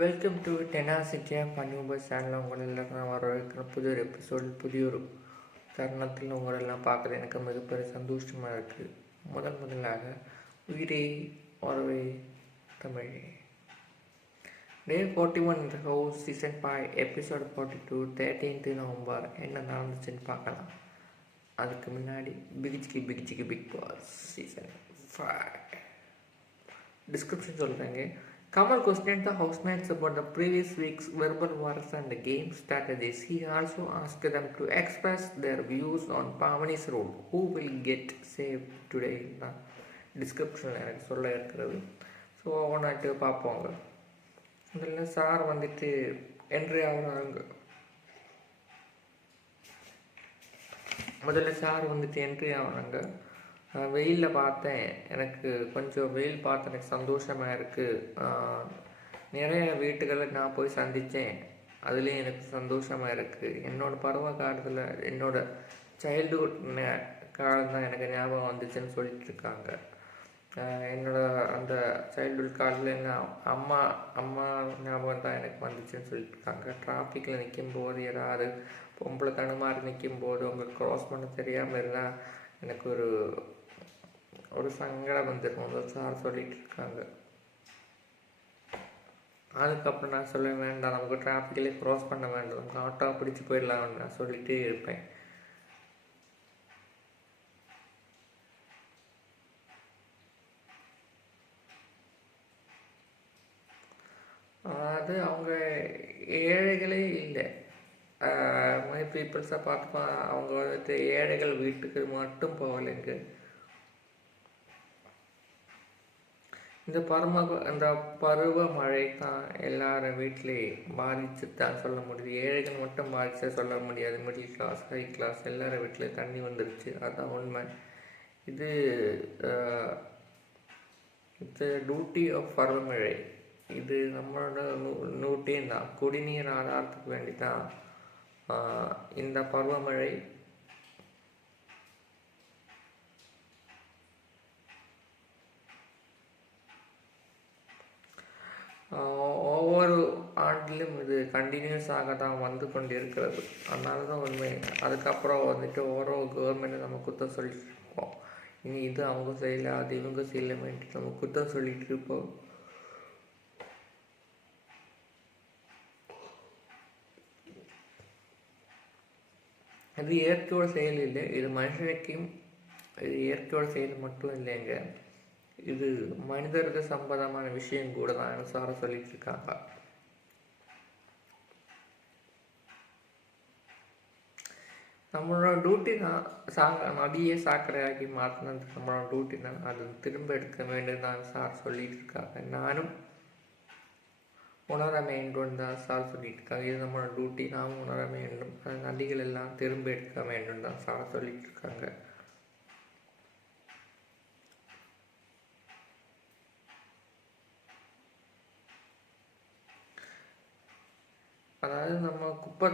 Welcome to Tenacity പനൂബ channel. உங்களெல்லாம் நான் வரவேற்கிற புதிய ஒரு எபிசோடு, புதிய ஒரு தருணத்தில் உங்களெல்லாம் பார்க்குறது எனக்கு மிகப்பெரிய சந்தோஷமாக இருக்குது. முதலாக உயிரே உறவே தமிழ் டே 41 இந்த house season 5 episode 42 13th November என்ன நடந்துச்சுன்னு பார்க்கலாம். அதுக்கு முன்னாடி பிகிச்சிக்கு பிக் பாஸ் சீசன் 5 டிஸ்கிரிப்ஷன் சொல்கிறேங்க. Kamal questioned the housemates about the previous week's verbal wars and the game strategies. He also asked them to express their views on Pavani's role. Who will get saved today? டிஸ்கிரிப்ஷனில் எனக்கு சொல்ல இருக்கிறது. So ஒவ்வொன்றாட்டு பார்ப்போங்க. அதில் sir வந்துட்டு entry ஆகுறாங்க. முதல்ல sir வந்துட்டு entry ஆகுறாங்க. வெயிலில் பார்த்தேன், எனக்கு கொஞ்சம் வெயில் பார்த்து எனக்கு சந்தோஷமாக இருக்குது. நிறைய வீட்டுகளில் நான் போய் சந்தித்தேன், அதுலேயும் எனக்கு சந்தோஷமாக இருக்குது. என்னோடய பருவ காலத்தில் என்னோடய சைல்டுஹுட் காலம் தான் எனக்கு ஞாபகம் வந்துச்சுன்னு சொல்லிட்டுருக்காங்க. அந்த சைல்டுஹுட் காலத்தில் என்ன அம்மா ஞாபகம் தான் எனக்கு வந்துச்சுன்னு சொல்லிட்டுருக்காங்க. டிராஃபிக்கில் நிற்கும்போது யாராவது பொம்பளை தடுமாறி நிற்கும்போது உங்களுக்கு க்ராஸ் பண்ண தெரியாமல் இருந்தால் எனக்கு ஒரு சங்கடம் வந்துடும் சார் சொல்லிட்டு இருக்காங்க. அதுக்கப்புறம் நான் சொல்ல வேண்டாம், நமக்கு டிராஃபிக்கிலே க்ராஸ் பண்ண வேண்டாம், நமக்கு ஆட்டோ பிடிச்சி போயிடலாம்னு நான் சொல்லிகிட்டே இருப்பேன். அதாவது அவங்க ஏழைகளே இல்லை, மணி பீப்புள்ஸை பார்த்து அவங்க வந்துட்டு ஏழைகள் வீட்டுக்கு மட்டும் போகலைங்க. இந்த பருவ மழை தான் எல்லாரும் வீட்லேயும் பாதிச்சு தான் சொல்ல முடியுது. ஏழைகள் மட்டும் பாதிச்சா சொல்ல முடியாது. மிடில் கிளாஸ், ஹை கிளாஸ் எல்லாரும் வீட்லேயும் தண்ணி வந்துருச்சு, அதுதான் உண்மை. இது டியூட்டி ஆஃப் பருவமழை. இது நம்மளோட டியூட்டியும் தான். குடிநீர் ஆதாரத்துக்கு வேண்டி தான் இந்த பருவமழை. ஒவ்வொரு ஆண்டிலும் இது கண்டினியூஸாக தான் வந்து கொண்டு இருக்கிறது. அதனால தான் உண்மை. அதுக்கப்புறம் வந்துட்டு ஓரோ கவர்மெண்ட்டை நம்ம குற்றம் சொல்லிட்டு இருப்போம். இனி இது அவங்க செய்யலை, அது இவங்க செய்யலைமேன்ட்டு நம்ம குற்றம் சொல்லிட்டு இருப்போம். இது இயற்கையோட செயல் இல்லை, இது மனுஷனுக்கும் இது இயற்கையோட செயல் மட்டும் இல்லைங்க, இது மனிதருக்கு சம்பந்தமான விஷயம் கூட தான் சார சொல்லிட்டு இருக்காங்க. நம்மளோட டியூட்டி தான் நதியே சாக்கடையாக்கி மாற்றினது நம்மளோட டியூட்டி தான். அது திரும்ப எடுக்க வேண்டும் தான் சார் சொல்லிட்டு இருக்காங்க. நானும் உணர வேண்டும் தான் சார் சொல்லிட்டு இருக்காங்க. இது நம்மளோட டியூட்டி, நாம் உணர வேண்டும். அந்த நதிகள் எல்லாம் திரும்ப எடுக்க வேண்டும் தான் சார் சொல்லிட்டு இருக்காங்க. அதாவது நம்ம குப்பை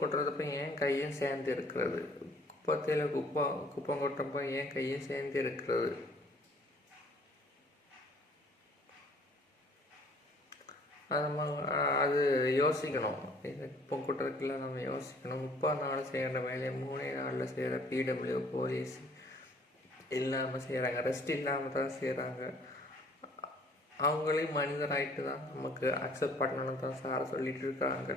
கொட்டுறதப்ப ஏன் கையும் சேர்ந்து இருக்கிறது, குப்பை கொட்டுறப்ப ஏன் கையும் சேர்ந்து இருக்கிறது. அது யோசிக்கணும். குப்பை கொட்டுறதுக்குள்ள நம்ம யோசிக்கணும். 30 நாள் செய்கிற வேலையை 3 நாளில் செய்கிற பிடபிள்யூ போலீஸ் இல்லாமல் செய்கிறாங்க, ரெஸ்ட் இல்லாமல் தான் செய்கிறாங்க. அவங்களையும் மனிதராயிட்டு தான் நமக்கு அக்செப்ட் பண்ணணும் தான் சார் சொல்லிட்டு இருக்காங்க.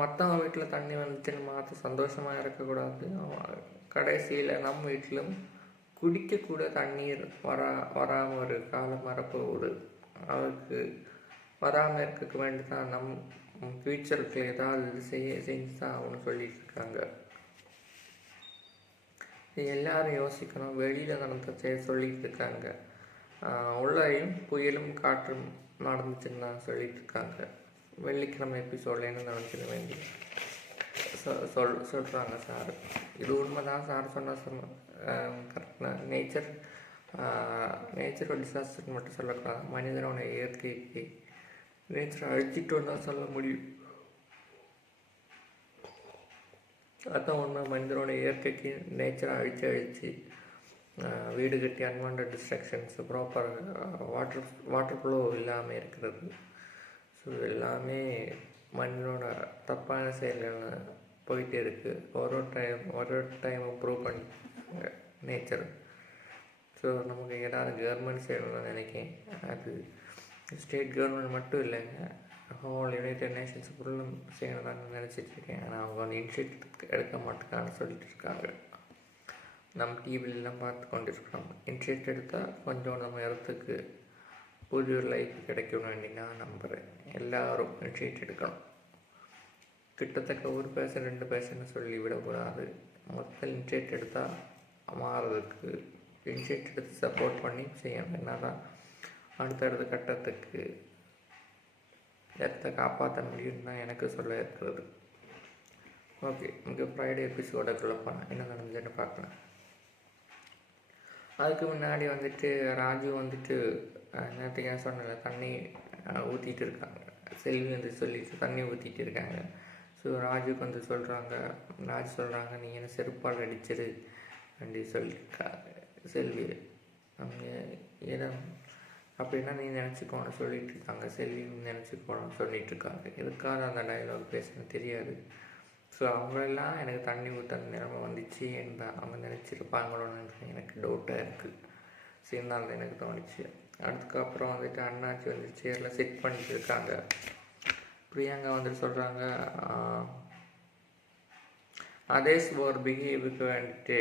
மற்றவங்க வீட்டில் தண்ணி வந்துச்சுன்னு மாற்ற சந்தோஷமாக இருக்கக்கூடாது. கடைசியில் நம்ம வீட்டிலும் குடிக்கக்கூட தண்ணீர் வராமல் ஒரு காலம் வரப்போகுது. அவருக்கு வராமல் இருக்க வேண்டி தான் ஃபியூச்சருக்கு ஏதாவது செஞ்சு தான் அவனு சொல்லிட்டு இருக்காங்க. எல்லாரும் யோசிக்கணும். வெளியில் நடந்த சொல்லிட்டு இருக்காங்க. உள்ளேயும் புயலும் காற்றும் நடந்துச்சுன்னு தான் சொல்லிட்டு இருக்காங்க. வெள்ளிக்கிழமை எபிசோடில் என்ன நடந்துச்சுன்னு வேண்டி சொல்கிறாங்க சார். இது உண்மை தான் சார் சொன்னால் கரெக்டாக. நேச்சரோட டிசாஸ்டர் மட்டும் சொல்லக்கூடாது, மனிதனோட இயற்கைக்கு நேச்சரை அழிச்சிட்டு தான் சொல்ல முடியும். அதான் உண்மை. மனிதனோட இயற்கைக்கு நேச்சரை அழிச்சு வீடு கட்டி unwanted destructions, proper water flow இல்லாமல் இருக்கிறது. ஸோ எல்லாமே மனிதனோட தப்பான செயல்கள் போயிட்டே இருக்குது. ஒரு டைம் ப்ரூவ் பண்ணி நேச்சர். ஸோ நமக்கு ஏதாவது கவர்மெண்ட் செய்யணும்னு நினைக்கிறேன். அது ஸ்டேட் கவர்மெண்ட் மட்டும் இல்லைங்க, ஹோல் யுனைடெட் நேஷன்ஸ் ஃபுல்லும் செய்யணும்னு நினச்சிட்ருக்கேன். ஆனால் அவங்க வந்து இனிஷியேட்டிவ் எடுக்க மாட்டேங்கான்னு சொல்லிட்டு இருக்காங்க. நம்ம டிவிலெலாம் பார்த்து கொண்டு இருக்கிறோம். இனிஷியேட்டிவ் எடுத்தால் கொஞ்சம் நம்ம இடத்துக்கு புது லைஃப் கிடைக்கணும் நான் நம்புகிறேன். எல்லோரும் இனிஷியேட்டிவ் எடுக்கணும். கிட்டத்தட்ட 1% 2% சொல்லி விடக்கூடாது. மொத்தம் இனிஷியேட்டிவ் எடுத்தால் மாறுறதுக்கு இனிஷியேட்டிவ் எடுத்து சப்போர்ட் பண்ணி செய்யணும். என்னதான் அடுத்தடுத்த கட்டத்துக்கு இடத்தை காப்பாற்ற முடியும்னு தான் எனக்கு சொல்ல இருக்கிறது. ஓகே, இங்கே ஃப்ரைடே எபிசோட குழப்பம் என்ன நடந்துச்சுன்னு பார்க்கலாம். அதுக்கு முன்னாடி வந்துட்டு ராஜு வந்துட்டு நேற்றுக்கு நான் சொன்னல தண்ணி ஊற்றிட்டு இருக்காங்க. செல்வி வந்து சொல்லிட்டு தண்ணி ஊற்றிட்டு இருக்காங்க. ஸோ ராஜுக்கு வந்து ராஜு சொல்கிறாங்க நீ என்ன செருப்பால் அடிச்சிரு அப்படி சொல்லியிருக்காங்க. செல்வி அவங்க ஏன்னா அப்படின்னா நீ நினச்சிக்கோன்னு சொல்லிட்டு இருக்காங்க. செல்வி நினச்சிக்கோன்னு சொல்லிட்டு இருக்காங்க. எதுக்காக அந்த டைலாக் பேசணும்னு தெரியாது. ஸோ அவங்களெல்லாம் எனக்கு தண்ணி ஊற்ற நிலைமை வந்துச்சு அவங்க நினச்சிருப்பாங்களோன்னு எனக்கு டவுட்டாக இருக்குது. சேர்ந்தாலும் எனக்கு தோணுச்சு. அதுக்கப்புறம் வந்துட்டு அண்ணாச்சி வந்து சேரில் செட் பண்ணிட்டு இருக்காங்க. பிரியங்கா வந்துட்டு சொல்கிறாங்க அதேஸ் ஒரு பிஹேவியருக்கு வேண்டிட்டு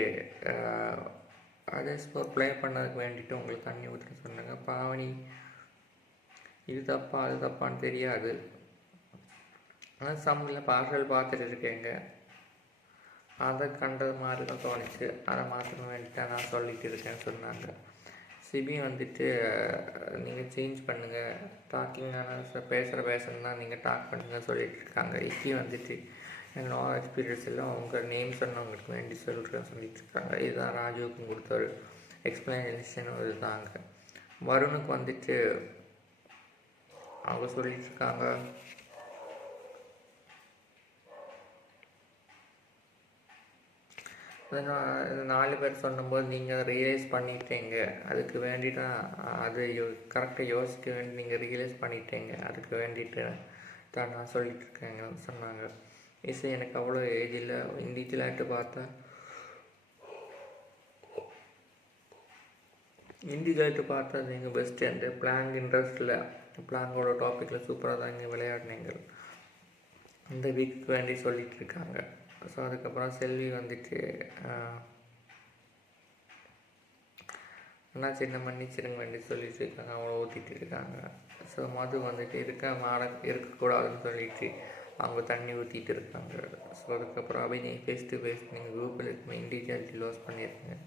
அதேஸ் ஒரு ப்ளே பண்ணதுக்கு வேண்டிட்டு உங்களுக்கு தண்ணி ஊற்றுன்னு சொன்னாங்க. பாவனி இது தப்பா அது தப்பான்னு தெரியாது, ஆனால் சம்மில் பார்சல் பார்த்துட்டு இருக்கேங்க, அதை கண்டது மாதிரி தான் தோணுச்சு, அதை மாற்றணும் வேண்டிட்டு நான் சொல்லிட்டு இருக்கேன்னு சொன்னாங்க. சிபி வந்துட்டு நீங்கள் சேஞ்ச் பண்ணுங்கள், டாக்கிங்கான பேசுகிறேன்னு தான் நீங்கள் டாக் பண்ணுங்கள் சொல்லிட்டு இருக்காங்க. இக்கி வந்துட்டு என்னோட எக்ஸ்பீரியன்ஸ் எல்லாம் உங்கள் நேம் சொன்னவங்களுக்கு வேண்டி சொல்கிறேன்னு சொல்லிட்டு இருக்காங்க. இதுதான் ராஜுவுக்கும் கொடுத்த ஒரு எக்ஸ்பிளனேஷனும் இதுதாங்க. வருணுக்கு வந்துட்டு அவங்க சொல்லிட்டு இருக்காங்க இந்த 4 பேர் சொன்னும்போது நீங்கள் அதை ரியலைஸ் பண்ணிட்டீங்க, அதுக்கு வேண்டிட்டு அது கரெக்டாக யோசிக்க வேண்டி நீங்கள் ரியலைஸ் பண்ணிட்டீங்க, அதுக்கு வேண்டிட்டு தான் நான் சொல்லிட்டு இருக்கேங்கன்னு சொன்னாங்க. இசை எனக்கு அவ்வளோ ஏஜ் இல்லை, இண்டிவிஜுவலாகிட்டு பார்த்தா நீங்கள் பெஸ்ட்டு. அந்த பிளான் இன்ட்ரெஸ்ட்டில் பிளாங்கோட டாப்பிக்கில் சூப்பராக தான் இங்கே விளையாடினீங்க, இந்த வீக்கு வேண்டி சொல்லிட்டு இருக்காங்க. ஸோ அதுக்கப்புறம் செல்வி வந்துட்டு அண்ணா சின்ன மன்னிச்சிருங்க வேண்டி சொல்லிட்டு இருக்காங்க, அவங்கள ஊற்றிட்டு இருக்காங்க. ஸோ மது வந்துட்டு இருக்கக்கூடாதுன்னு சொல்லிட்டு அவங்க தண்ணி ஊற்றிட்டு இருக்காங்க. ஸோ அதுக்கப்புறம் அபிநய் ஃபேஸ் டு ஃபேஸ் நீங்கள் குரூப்பில் இருக்குமே இண்டிவிஜுவாலிட்டி லாஸ் பண்ணியிருக்கீங்க,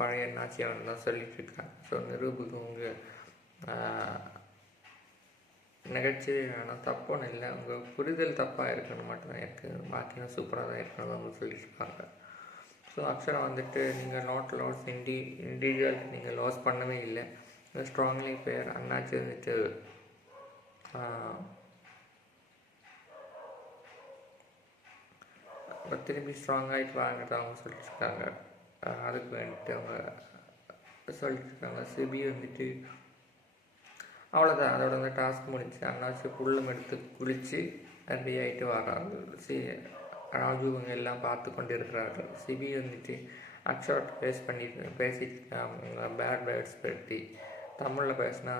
பழைய என்னாச்சி அவன் தான் சொல்லிட்டு இருக்காங்க. ஸோ நிரூபுக்கு உங்கள் நகைச்சுவை வேணும், தப்புன்னு இல்லை, உங்கள் புரிதல் தப்பாக இருக்கணும் மட்டும்தான் இருக்குது, பாக்கியும் சூப்பராக தான் இருக்கணும் அவங்க சொல்லியிருக்காங்க. ஸோ அக்ஷரா வந்துட்டு நீங்கள் நாட் லாஸ் இண்டிவிஜுவல் நீங்கள் லாஸ் பண்ணவே இல்லை, ஸ்ட்ராங்லி பேர் அண்ணாச்சி வந்துட்டு திரும்பி ஸ்ட்ராங்காகிட்டு வாங்கிட்டு அவங்க சொல்லியிருக்காங்க. அதுக்கு வேண்டிட்டு அவங்க சொல்லியிருக்காங்க. சிபி வந்துட்டு அவ்வளோதான், அதோட வந்து டாஸ்க் முடிச்சு அண்ணாச்சி புல்லும் எடுத்து குளித்து ரெடி ஆகிட்டு வராங்க. ராஜு இவங்க எல்லாம் பார்த்து கொண்டு இருக்கிறார்கள். சிபி வந்துட்டு அக்ஷர்ட் பேசிட்டு பேட் வேர்ட்ஸ் பற்றி தமிழில் பேசினா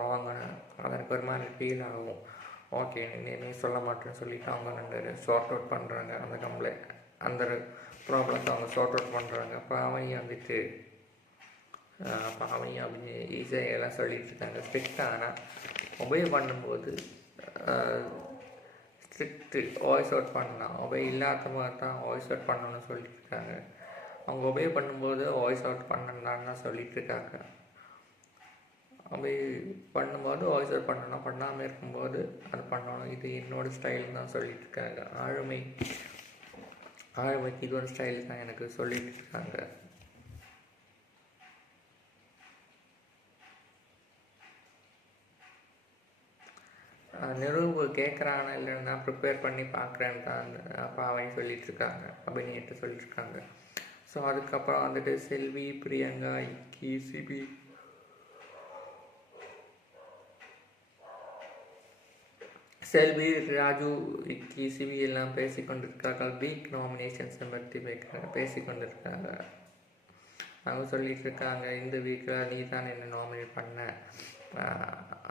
ராங்குன்னு அது எனக்கு ஒரு மாதிரி ஃபீல் ஆகும். ஓகே நீ சொல்ல மாட்டேன்னு சொல்லிவிட்டு அவங்க 2 ஷார்ட் அவுட் பண்ணுறாங்க. அந்த ப்ராப்ளத்தை அவங்க ஷார்ட் அவுட் பண்ணுறாங்க. பாவனி வந்துட்டு பாவனி அப்படின்னு ஈஸியாக சொல்லிட்டு இருக்காங்க. ஸ்ட்ரிக்டாக ஆனால் ஒபே பண்ணும்போது ஸ்ட்ரிக்ட்டு வாய்ஸ் அவுட் பண்ணலாம், ஒபே இல்லாத மாதிரி தான் வாய்ஸ் அவுட் பண்ணணும்னு சொல்லிட்டு இருக்காங்க. அவங்க ஒபே பண்ணும்போது வாய்ஸ் அவுட் பண்ணலான்னு சொல்லிட்டு இருக்காங்க. அப்படி பண்ணும்போது வாய்ஸ் அவுட் பண்ணணும், பண்ணாமல் இருக்கும்போது அது பண்ணணும். இது என்னோடய ஸ்டைல் தான் சொல்லிட்டு இருக்காங்க. ஆளுமைக்கு இது ஒரு ஸ்டைல் தான் எனக்கு சொல்லிட்டு இருக்காங்க. நிரூபு கேட்குறானா இல்லைன்னு தான் ப்ரிப்பேர் பண்ணி பார்க்குறேன்னு தான் பாவனி சொல்லிகிட்ருக்காங்க, அபிநயிட்ட சொல்லிட்டுருக்காங்க. ஸோ அதுக்கப்புறம் வந்துட்டு செல்வி, பிரியங்கா, இக்கி, சிபி, செல்வி, ராஜு, இக்கி, சிவி எல்லாம் பேசிக்கொண்டிருக்கிறார்கள். வீக் நாமினேஷன்ஸை பற்றி பேசிக்கொண்டிருக்காங்க. அவங்க சொல்லிட்டு இருக்காங்க, இந்த வீக்கில் நீ தான் என்ன நாமினேட் பண்ண,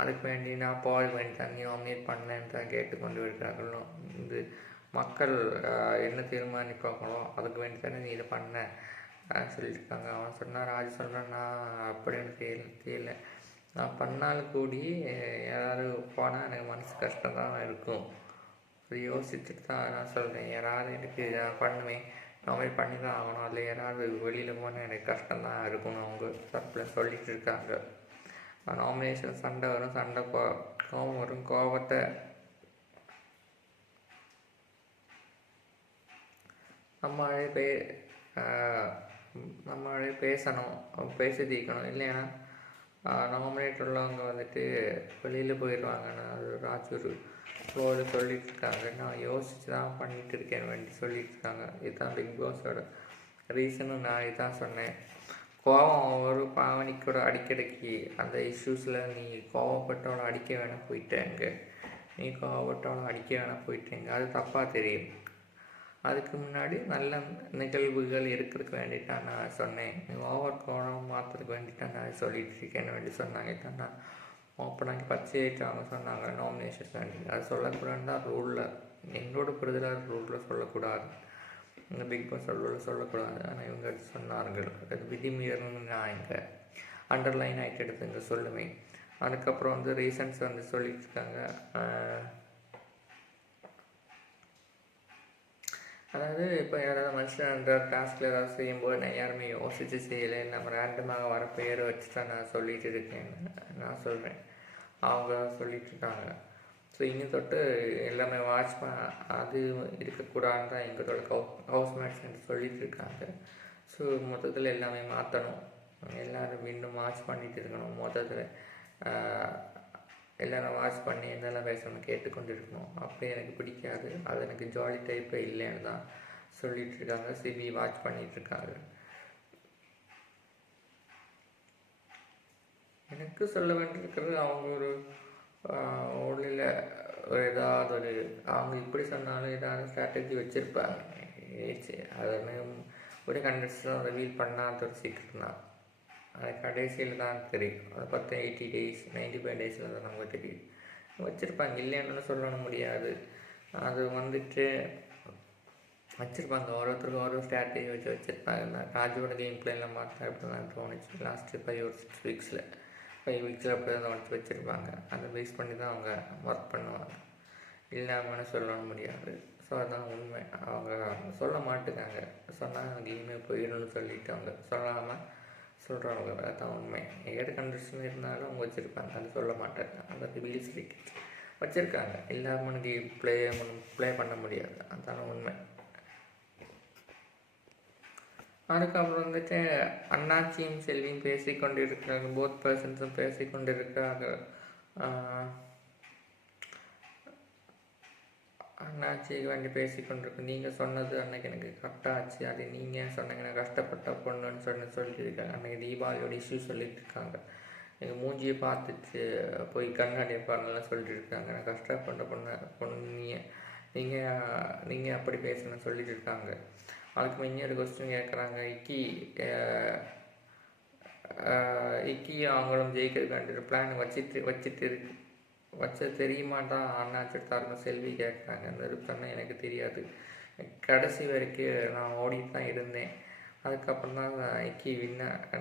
அதுக்கு வேண்டி நான் பால் வேண்டி தான் நீ நாமினேட் பண்ணேன்னு தான் கேட்டுக்கொண்டு இருக்கிறார்களோ. இது மக்கள் என்ன தீர்மானிப்பாங்களோ அதுக்கு வேண்டி தானே நீ இதை பண்ண சொல்லியிருக்காங்க. அவன் சொன்னான், ராஜு சொல்கிறான், நான் அப்படின்னு தெரியல, நான் பண்ணாலும் கூடி யாராவது போனால் எனக்கு மனசு கஷ்டம்தான் இருக்கும். அது யோசிச்சுட்டு தான் நான் சொல்கிறேன், யாராவது எனக்கு நான் பண்ணுவேன், நாமினேட் பண்ணி தான் ஆகணும், அதில் யாராவது வெளியில் போனால் எனக்கு கஷ்டம்தான் இருக்கணும். அவங்க தரப்பில் சொல்லிகிட்டு இருக்காங்க. நாமினேஷன் சண்டை வரும், சண்டை கோபம் வரும், கோபத்தை நம்மளே பேசணும், பேசி தீர்க்கணும். இல்லைன்னா நாமினேட் உள்ளவங்க வந்துட்டு வெளியில் போயிடுவாங்கன்னு அது ராஜூர் ஃப்ளோவில் சொல்லிட்டு இருக்காங்க. நான் யோசிச்சு தான் பண்ணிகிட்டு இருக்கேன்னு வேண்டி சொல்லிட்டு இருக்காங்க. இதுதான் பிக் பாஸோட ரீசனும் நான் இதான் சொன்னேன். கோவம் ஒரு பாவனிக்கூட அடிக்கடிக்கு அந்த இஷ்யூஸில் நீ கோவப்பட்டவளை அடிக்க வேணால் போயிட்டேங்க, நீ கோவப்பட்டவளை அடிக்க வேணால் போயிட்டேங்க, அது தப்பாக தெரியும். அதுக்கு முன்னாடி நல்ல நிகழ்வுகள் இருக்கிறதுக்கு வேண்டிட்டான் நான் சொன்னேன், நீ ஓவர் கோவம் மாற்றுறதுக்கு வேண்டிட்டான் நான் சொல்லிட்டு இருக்கேன்னு வேண்டி சொன்னாங்க. தான் நான் ஓப்பனாக பச்சையிட்டு அவங்க சொன்னாங்க நாமினேஷன் வேண்டி. அது சொல்லக்கூடாதுன்னு தான் ரூலில், என்னோட புரிதலாக ரூலில் சொல்லக்கூடாது, இந்த பிக் பாஸ் ரூலில் சொல்லக்கூடாது. ஆனால் இவங்க சொன்னார்கள், அது விதிமீறணும்னு நான் இங்கே அண்டர்லைன் ஆகிட்டு எடுத்துங்க சொல்லுவேன். அதுக்கப்புறம் வந்து ரீசன்ஸ் வந்து சொல்லிட்டு இருக்காங்க. அதாவது இப்போ யாராவது மனுஷன் அந்த டாஸ்கில் ஏதாவது செய்யும்போது நான் யாருமே யோசித்து செய்யலை, நம்ம ரேண்டமாக வர பேரை வச்சு தான் நான் சொல்லிகிட்டு இருக்கேன்னு நான் சொல்கிறேன். அவங்க சொல்லிட்டு இருக்காங்க. ஸோ இன்னும் தொட்டு எல்லாமே வாட்ச் அது இருக்கக்கூடாதுன்னு தான் எங்களோட ஹவுஸ்மேட்ஸ் என்று சொல்லிட்டு இருக்காங்க. ஸோ மொத்தத்தில் எல்லாமே மாற்றணும், எல்லோரும் மீண்டும் வாட்ச் பண்ணிட்டு இருக்கணும். மொத்தத்தில் எல்லோரும் வாட்ச் பண்ணி என்னெல்லாம் பேசணும்னு கேட்டுக்கொண்டு இருக்கணும். அப்படி எனக்கு பிடிக்காது, அது எனக்கு ஜாலி டைப்பே இல்லைன்னு தான் சொல்லிட்டு இருக்காங்க. சிபி வாட்ச் பண்ணிகிட்ருக்காங்க. எனக்கு சொல்ல வேண்டியிருக்கிறது, அவங்க ஒரு உள்ள ஏதாவது அவங்க இப்படி சொன்னாலும் ஏதாவது ஸ்ட்ராட்டஜி வச்சுருப்பாங்க. அதெல்லாம் ஒரு கண்டஸ்டன் ரிவீல் பண்ணாத ஒரு சீக்கிரம் தான், அது கடைசியில் தான் தெரியும். அது 80 days 95 days தான் நமக்கு தெரியும் வச்சுருப்பாங்க. இல்லைன்னு சொல்லணும் முடியாது, அது வந்துட்டு வச்சுருப்பாங்க. ஒருத்தருக்கு ஒரு ஸ்ட்ராட்டஜி வச்சுருப்பாங்க. ராஜோட கேம் பிளேலாம் பார்த்தா அப்படி தான் தோணுச்சு. லாஸ்ட்டு 5 or 6 weeksல அப்படி தான் வச்சுருப்பாங்க. அதை பேஸ் பண்ணி தான் அவங்க ஒர்க் பண்ணுவாங்க, இல்லாமன்னு சொல்லணும் முடியாது. ஸோ அதுதான் உண்மை. அவங்க சொல்ல மாட்டேங்காங்க, சொன்னால் கேமே போயிடணும்னு சொல்லிட்டு அவங்க சொல்லாமல் சொல்கிறவங்க, அதுதான் உண்மை. ஏடு கண்டிஷன் இருந்தாலும் அவங்க வச்சுருப்பாங்க, அது சொல்ல மாட்டாங்க. அந்த ரிவீல்ஸ் வச்சுருக்காங்க, இல்லாமல் ப்ளே பண்ண முடியாது, அதுதான் உண்மை. அதுக்கப்புறம் வந்துட்டு அண்ணாச்சியும் செல்வியும் பேசிக்கொண்டு இருக்கிறாங்க, போத் பர்சன்ஸும் பேசிக்கொண்டு இருக்கிறாங்க. அண்ணாச்சிக்கு வேண்டி பேசிக்கொண்டிருக்கு, நீங்கள் சொன்னது அன்றைக்கி எனக்கு கரெக்டாக ஆச்சு, அது நீங்கள் சொன்னீங்க நான் கஷ்டப்பட்ட பொண்ணுன்னு சொல்லியிருக்காங்க. அன்றைக்கி தீபாவளியோட இஷ்யூ சொல்லிட்டு இருக்காங்க. எங்கள் மூஞ்சியை பார்த்துட்டு போய் கண்ணாடி பாருங்கலாம் சொல்லிட்டு இருக்காங்க. நான் கஷ்டப்பட்ட பொண்ணு நீங்கள் அப்படி பேசணும்னு சொல்லிட்டு இருக்காங்க. அதுக்கு இன்னொரு கொஸ்டின் கேட்குறாங்க, இக்கி அவங்களும் ஜெயிக்கிறதுக்கு வேண்டிய பிளான் வச்ச தெரியுமாட்டான் அண்ணாச்சி தரணும் செல்வி கேட்குறாங்க. நிறுத்தம்னா எனக்கு தெரியாது, கடைசி வரைக்கும் நான் ஓடிட்டு தான் இருந்தேன். அதுக்கப்புறம் தான் இக்கி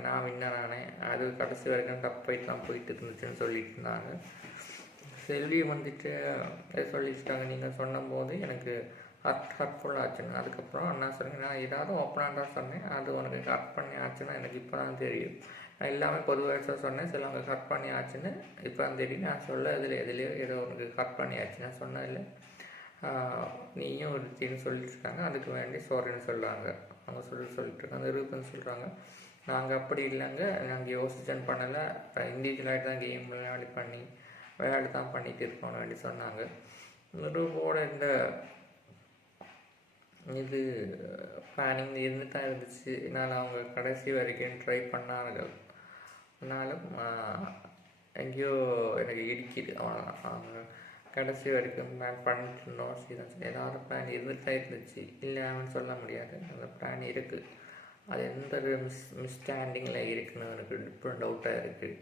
நான் வின்னரானேன், அது கடைசி வரைக்கும் தப்பாயிட்டு தான் போயிட்டு இருந்துச்சுன்னு சொல்லிட்டு இருந்தாங்க. செல்வி வந்துட்டு சொல்லிட்டாங்க, நீங்கள் சொன்னபோது எனக்கு ஹர்ட்ஃபுல்லாக ஆச்சுன்னு. அதுக்கப்புறம் அண்ணா சொன்னீங்க, நான் ஏதாவது ஓப்பனாக தான் சொன்னேன், அது உனக்கு கட் பண்ணி ஆச்சுன்னா எனக்கு இப்போ தான் தெரியும். நான் எல்லாமே பொதுவாக சொன்னேன், சிலவங்க கட் பண்ணி ஆச்சுன்னு இப்போ தான் தெரியும். நான் சொல்ல எதுலேயோ ஏதோ உனக்கு கட் பண்ணி ஆச்சு, நான் சொன்னதில்லை, நீயும் ஒரு தீன்னு சொல்லிட்டு இருக்காங்க, அதுக்கு வேண்டி சோரின்னு சொல்கிறாங்க. அவங்க சொல்லிட்டு இருக்காங்க. நிரூபன் சொல்கிறாங்க, நாங்கள் அப்படி இல்லைங்க, நாங்கள் யோசிச்சேன்னு பண்ணலை, இண்டிவிஜுவலாகிட்டு தான் கேம் விளையாடி பண்ணி விளையாட்டு தான் பண்ணிகிட்டு இருக்கோம்னு வேண்டி சொன்னாங்க. நிரூபோட இந்த இது பிளானிங் இருந்து தான் இருந்துச்சு. என்னால் அவங்க கடைசி வரைக்கும் ட்ரை பண்ணார்கள். ஆனாலும் எங்கேயோ எனக்கு இடிக்குது. அவங்க கடைசி வரைக்கும் பிளான் பண்ணிட்டு இருந்தோம். சீரியஸ் ஏதாவது பிளான் இருந்துட்டு தான் இருந்துச்சு, இல்லை அவன் சொல்ல முடியாது. அந்த பிளான் இருக்குது. அது எந்த ஒரு மிஸ்ஸ்டாண்டிங்கில் இருக்குன்னு எனக்கு டிஃப்ரெண்ட் டவுட்டாக இருக்குது.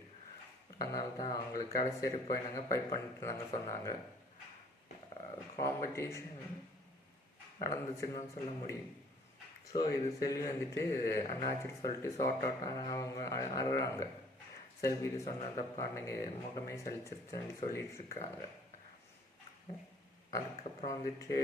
அதனால தான் அவங்களுக்கு கடைசி வரைக்கும் போய் நாங்கள் ஃபைட் பண்ணிட்டு இருந்தாங்க சொன்னாங்க. காம்படிஷன் நடந்துச்சுன்னு தான் சொல்ல முடியும். ஸோ இது செல்வி வந்துட்டு அண்ணாச்சிட்டு சொல்லிட்டு ஷார்ட் அவுட்டாக அவங்க அழுறாங்க. செல்வி இது சொன்னதப்பா நீங்கள் முகமே சலிச்சிருச்சுன்னு சொல்லிட்டு இருக்காங்க. அதுக்கப்புறம் வந்துட்டு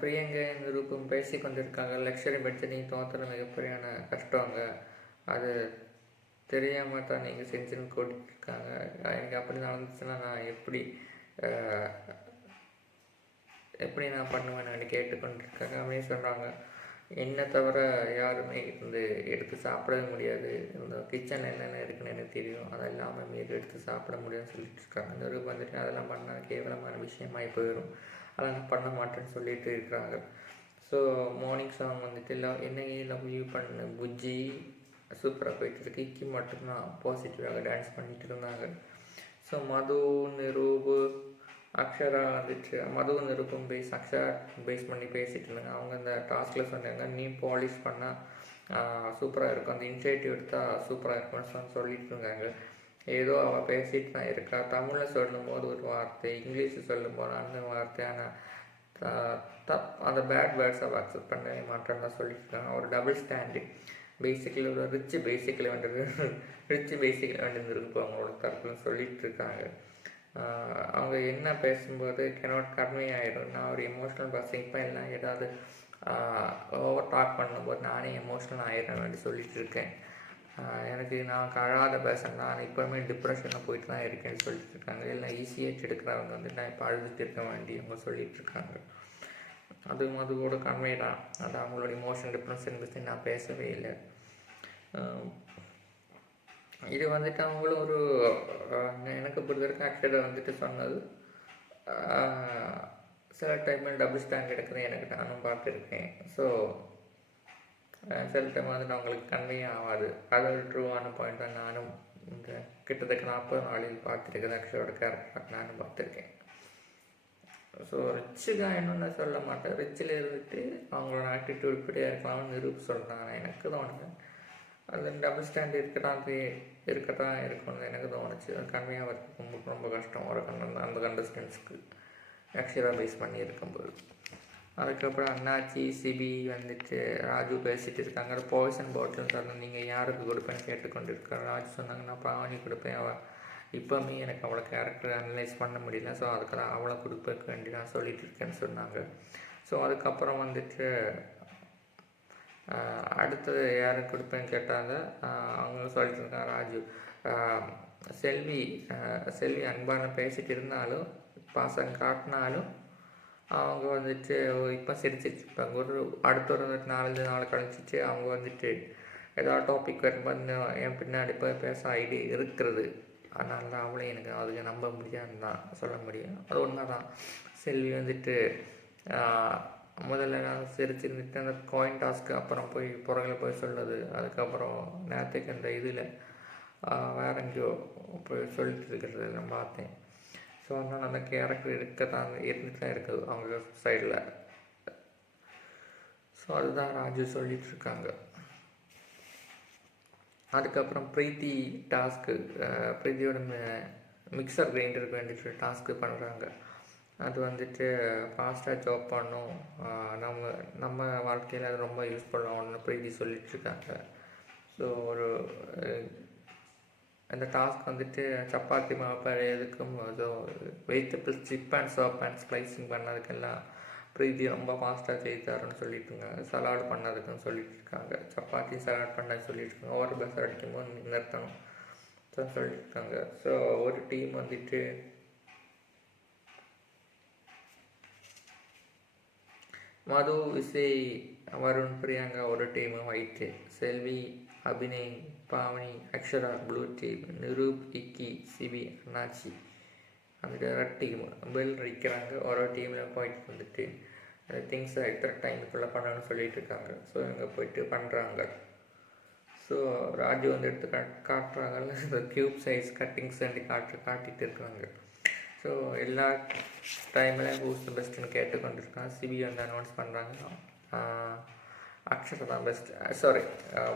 பிரியங்கா இந்த ரூபம் பேசி கொண்டிருக்காங்க. லக்ஸரி பட்ஜெட்டையும் தோற்றுற மிகப்பெரியான கஷ்டங்க, அது தெரியாமல் தான் நீங்கள் செஞ்சுன்னு கூட்டிருக்காங்க. எனக்கு அப்படி நடந்துச்சுன்னா நான் எப்படி நான் பண்ணுவேன்னு கேட்டுக்கொண்டிருக்காங்க அப்படின்னு சொல்கிறாங்க. என்னை தவிர யாருமே இருந்து எடுத்து சாப்பிடவே முடியாது. இந்த கிச்சனில் என்னென்ன இருக்குன்னு எனக்கு தெரியும், அதெல்லாம் மீது எடுத்து சாப்பிட முடியாதுன்னு சொல்லிட்டு இருக்காங்க. இந்த ஒரு வந்துட்டு அதெல்லாம் பண்ணால் கேவலமான விஷயமாகி போயிடும், அதெல்லாம் பண்ண மாட்டேன்னு சொல்லிட்டு இருக்கிறாங்க. ஸோ மார்னிங் சாங் வந்துட்டு என்னையே லவ் யூ பண்ண புஜ்ஜி சூப்பராக போயிட்டுருக்கு. இக்கி மட்டும்தான் பாசிட்டிவாக டான்ஸ் பண்ணிட்டு இருந்தாங்க. ஸோ மது, நிரூபு, அக்ஷரா வந்துட்டு மது நிருப்பம் அக்ஷரா பேஸ் பண்ணி பேசிகிட்டு இருந்தாங்க. அவங்க அந்த டாஸ்கில் சொன்னாங்க, நீ பாலிஷ் பண்ணால் சூப்பராக இருக்கும், அந்த இனிஷியேட்டிவ் எடுத்தால் சூப்பராக இருக்கும்னு சொல்லிட்டு இருந்தாங்க. ஏதோ அவள் பேசிகிட்டு தான் இருக்கா. தமிழில் சொல்லும்போது ஒரு வார்த்தை, இங்கிலீஷில் சொல்லும்போது அந்த வார்த்தை, ஆனால் அந்த பேட் வேர்ட்ஸ் அவள் அக்செப்ட் பண்ணவே மாட்டேன்னு தான் சொல்லிட்டு இருக்காங்க. ஒரு டபுள் ஸ்டாண்டு பேசிக்கலி ஒரு ரிச்சு பேசிக்கலி வேண்டியிருந்துருக்கு அவங்களோட தரப்புன்னு சொல்லிட்டு இருக்காங்க. அவங்க என்ன பேசும்போது கெனாட் கன்வே ஆகிடும். நான் ஒரு எமோஷ்னல் பர்சன். இப்போ எல்லாம் ஏதாவது ஓவர் டாக் பண்ணும்போது நானே எமோஷ்னல் ஆகிடுறேன் வேண்டி சொல்லிட்டு இருக்கேன். எனக்கு நான் அழாத பர்சன், நான் இப்போவுமே டிப்ரெஷனில் போயிட்டு தான் இருக்கேன்னு சொல்லிட்டு இருக்காங்க. எல்லாம் ஈஸியாக எடுக்கிறவங்க வந்து நான் இப்போ அழுதுட்டு இருக்க வேண்டி அவங்க சொல்லிட்டு இருக்காங்க. அதுவோட கன்வே தான். அது அவங்களோட இமோஷனல் டிப்ரெஷன் பற்றி நான் பேசவே இல்லை. இது வந்துட்டு அவங்களும் ஒரு எனக்கு பொறுத்தவரைக்கும் ஆக்சுவலாக வந்துட்டு சொன்னது, சில டைமில் டபுள் ஸ்டாண்ட் எடுக்கிறது எனக்கு நானும் பார்த்துருக்கேன். ஸோ சில டைம் வந்துட்டு அவங்களுக்கு கன்வே ஆகாது. அது ஒரு ட்ரூவான பாயிண்ட் தான். நானும் இந்த கிட்டத்தட்ட 40 நாளில் பார்த்துருக்கேன். ஆக்சுவலோட கேரக்டர் நானும் பார்த்துருக்கேன். ஸோ ரிச்சுக்கா என்னன்னு சொல்ல மாட்டேன். ரிச்சில் இருந்துட்டு அவங்களோட ஆட்டிடியூட் இப்படியாக இருக்கலாம்னு நிரூப் சொல்கிறாங்க. எனக்கு தோணுது அது டபுள் ஸ்டாண்ட் இருக்கத்தான் இருக்கும்னு எனக்கு தோணுச்சு. அது கம்மியாக இருக்கும் ரொம்ப கஷ்டம் ஒரு அந்த கண்டஸ்டன்ஸ்க்கு அக்ஷரா பேஸ் பண்ணி இருக்கும்போது. அதுக்கப்புறம் அண்ணாச்சி சிபி வந்துட்டு ராஜு பேசிகிட்டு இருக்காங்க. அது பாய்சன் பாட்டில்னு சொன்னால் நீங்கள் யாருக்கு கொடுப்பேன்னு கேட்டுக்கொண்டு இருக்காங்க. ராஜு சொன்னாங்க, நான் பாவனி கொடுப்பேன். அவள் இப்போவுமே எனக்கு அவளை கேரக்டர் அனலைஸ் பண்ண முடியல, ஸோ அதுக்கு நான் அவளை கொடுப்பேன் வேண்டி நான் சொல்லிட்டு இருக்கேன்னு சொன்னாங்க. ஸோ அதுக்கப்புறம் வந்துட்டு அடுத்தது யாருக்கு கொடுப்பேன்னு கேட்டாங்க. அவங்க சொல்லிட்டு இருக்காங்க ராஜு. செல்வி அன்பான பேசிகிட்டு இருந்தாலும் பாசம் காட்டினாலும் அவங்க வந்துட்டு இப்போ சிரிச்சிருப்பாங்க. அடுத்த ஒரு 4 நாள் கழிச்சிட்டு அவங்க வந்துட்டு ஏதாவது டாபிக் வரும்போது என் பின்னாடி போய் பேச ஐடியா இருக்கிறது. அதனால தான் அவளே எனக்கு அதுக்கு நம்ப முடியாதுன்னு தான் சொல்ல முடியும். அது ஒன்றா தான். செல்வி வந்துட்டு முதல்ல நான் சிரிச்சிருந்துட்டு அந்த காயின் டாஸ்க்கு அப்புறம் போய் புறங்களை போய் சொல்லுது. அதுக்கப்புறம் நேரத்துக்கு அந்த இதில் வேற எங்கேயோ போய் சொல்லிட்டு இருக்கிறது நான் பார்த்தேன். ஸோ அதனால் அந்த கேரக்டர் இருந்துட்டு தான் இருக்குது அவங்க சைடில். ஸோ அதுதான் ராஜு சொல்லிகிட்ருக்காங்க. அதுக்கப்புறம் பிரீத்தி டாஸ்க்கு, பிரீத்தியோட மிக்சர் கிரைண்டருக்கு வேண்டிட்டு டாஸ்க்கு பண்ணுறாங்க. அது வந்துட்டு ஃபாஸ்ட்டாக ஜாப் பண்ணும், நம்ம வாழ்க்கையில் அது ரொம்ப யூஸ்ஃபுல் ஆகணும்னு பிரீத்தி சொல்லிகிட்ருக்காங்க. ஸோ ஒரு அந்த டாஸ்க் வந்துட்டு சப்பாத்தி மாவு பழையதுக்கும் ஸோ வெஜிடபிள்ஸ் சிப் அண்ட் சாப் அண்ட் ஸ்லைசிங் பண்ணதுக்கெல்லாம் பிரீத்தி ரொம்ப ஃபாஸ்ட்டாக செய்து தரோன்னு சொல்லிட்டு இருக்காங்க. சலாட் பண்ணதுக்குன்னு சொல்லிட்டு இருக்காங்க. சப்பாத்தி சலாட் பண்ண சொல்லிட்டு இருக்காங்க. ஓவர் பஸ் அடிக்கும்போது நிறுத்தணும் சொல்லிட்டு இருக்காங்க. ஸோ ஒரு டீம் வந்துட்டு மது, விசய், வருண், பிரியங்கா ஒரு team, white, Selvi, Abhinay, Pavani, Akshara blue team, Niroop, Iykki, Ciby, Annachi அந்த ரெட் டீம் பெல் அடிக்கிறாங்க. ஒரு டீமில் போயிட்டு வந்துட்டு திங்ஸை எத்தனை டைமுக்குள்ளே பண்ணணும்னு சொல்லிட்டு இருக்காங்க. ஸோ இவங்க போயிட்டு பண்ணுறாங்க. ஸோ ராஜு வந்து எடுத்து காட்டுறாங்கல்ல, இந்த க்யூப் சைஸ் கட்டிங்ஸ் காட்டிகிட்டு இருக்காங்க. ஸோ எல்லா டைம்லையும் ஹூஸ் த பெஸ்ட்டுன்னு கேட்டுக்கொண்டிருக்காங்க. சிபி வந்து அனௌன்ஸ் பண்ணுறாங்க, அக்ஷரா தான் பெஸ்ட், சாரி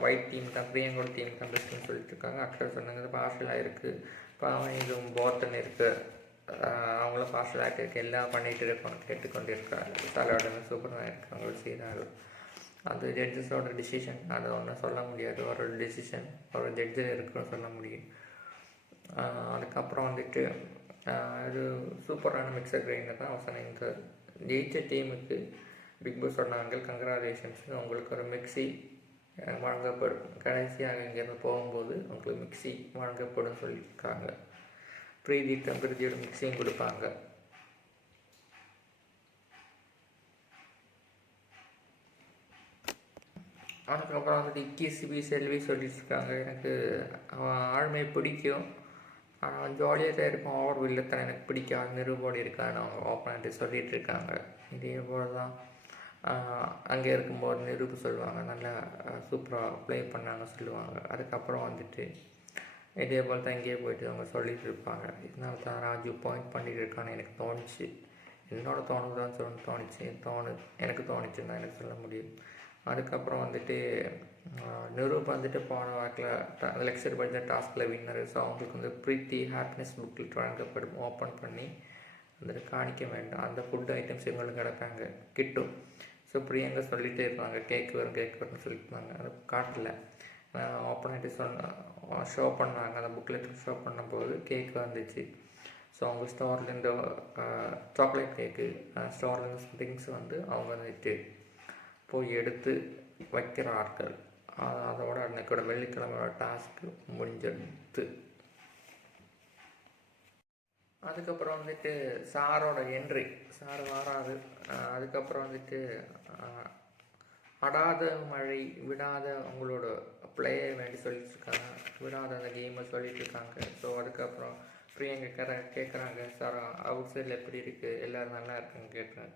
ஒயிட் டீம் தான், பிரியங்கோட டீம் தான் பெஸ்ட்டுன்னு சொல்லிட்டு இருக்காங்க. அக்ஷரா சொன்னாங்க பார்ஷலாக இருக்குது, பாவம் இதுவும் போத்தன் இருக்குது, அவங்களும் பார்ஷலாக இருக்குது, எல்லாம் பண்ணிகிட்டு இருக்கணும் கேட்டுக்கொண்டு இருக்காங்க. தலையோட சூப்பராக இருக்குது, அவங்களுக்கு செய்கிறாங்க. அது ஜட்ஜஸோட டிசிஷன், அதை ஒன்றும் சொல்ல முடியாது. ஒரு டிசிஷன் ஒரு ஜட்ஜில் இருக்குன்னு சொல்ல முடியும். அதுக்கப்புறம் வந்துட்டு இது சூப்பரான மிக்சர் கிரைண்டர் தான் அவசரம். இந்த ஜெயிச்ச டீமுக்கு பிக் பாஸ் சொன்னாங்க கங்க்ராச்சுலேஷன்ஸ், உங்களுக்கு ஒரு மிக்சி வழங்கப்படும், கடைசியாக இங்கேருந்து போகும்போது உங்களுக்கு மிக்சி வழங்கப்படும் சொல்லியிருக்காங்க. ப்ரீதி டெம்பரேச்சர் மிக்சியும் கொடுப்பாங்க. அதுக்கப்புறம் வந்துட்டு இக்கி, சிபி, செல்வி சொல்லிட்டுருக்காங்க, எனக்கு அவன் ஆழ்மை பிடிக்கும், ஆனால் ஜாலியாக தான் இருக்கும், ஓவர் வில்லத்தனை எனக்கு பிடிக்காது, நிரூபோடு இருக்கான்னு அவங்க ஓப்பனாகிட்டு சொல்லிகிட்டு இருக்காங்க. இதே போல் தான் அங்கே இருக்கும்போது நிரூபு சொல்லுவாங்க, நல்லா சூப்பராக ப்ளே பண்ணாங்க சொல்லுவாங்க. அதுக்கப்புறம் வந்துட்டு இதே போல் தான் இங்கேயே போயிட்டு அவங்க சொல்லிகிட்டு இருப்பாங்க. இதனால தான் ராஜு பாயிண்ட் பண்ணிகிட்டு இருக்கான்னு எனக்கு தோணுச்சு, என்னோட தோணுதான் தோணுச்சு, எனக்கு தோணுச்சுன்னு தான் எனக்கு சொல்ல முடியும். அதுக்கப்புறம் வந்துட்டு நிரூப் வந்துட்டு போன வாக்கில் லெக்சர் படித்த டாஸ்கில் வின்னர். ஸோ அவங்களுக்கு வந்து ப்ரீத்தி ஹாப்பினஸ் புக்கில் வழங்கப்படும், ஓப்பன் பண்ணி வந்துட்டு காணிக்க வேண்டாம், அந்த ஃபுட் ஐட்டம்ஸ் இவங்களுக்கு கிடக்காங்க கிட்டும். ஸோ பிரியங்கா சொல்லிகிட்டே இருப்பாங்க கேக் வரும்னு சொல்லியிருந்தாங்க, அதை காட்டல, ஓப்பன் ஆகிட்டு ஷோ பண்ணாங்க. அந்த புக்கில் ஷோ பண்ணும்போது கேக் வந்துச்சு. ஸோ அவங்க ஸ்டோர்லேருந்து சாக்லேட் கேக்கு ஸ்டோர்லேருந்து திங்ஸ் வந்து அவங்க வந்துட்டு போய் எடுத்து வைக்கிறார்கள். அதோட அன்னைக்கோட வெள்ளிக்கிழமையோட டாஸ்க்கு முடிஞ்சிடுது. அதுக்கப்புறம் வந்துட்டு சாரோட என்ட்ரி, சார் வராது. அதுக்கப்புறம் வந்துட்டு அடாத மழை விடாத அவங்களோட பிளேயை வேண்டி சொல்லிட்டுருக்காங்க, விடாத அந்த கேமை சொல்லிட்டுருக்காங்க. ஸோ அதுக்கப்புறம் பிரியங்கா கேட்குறாங்க, சார் அவுட் சைடில் எப்படி இருக்குது, எல்லோரும் நல்லா இருக்குன்னு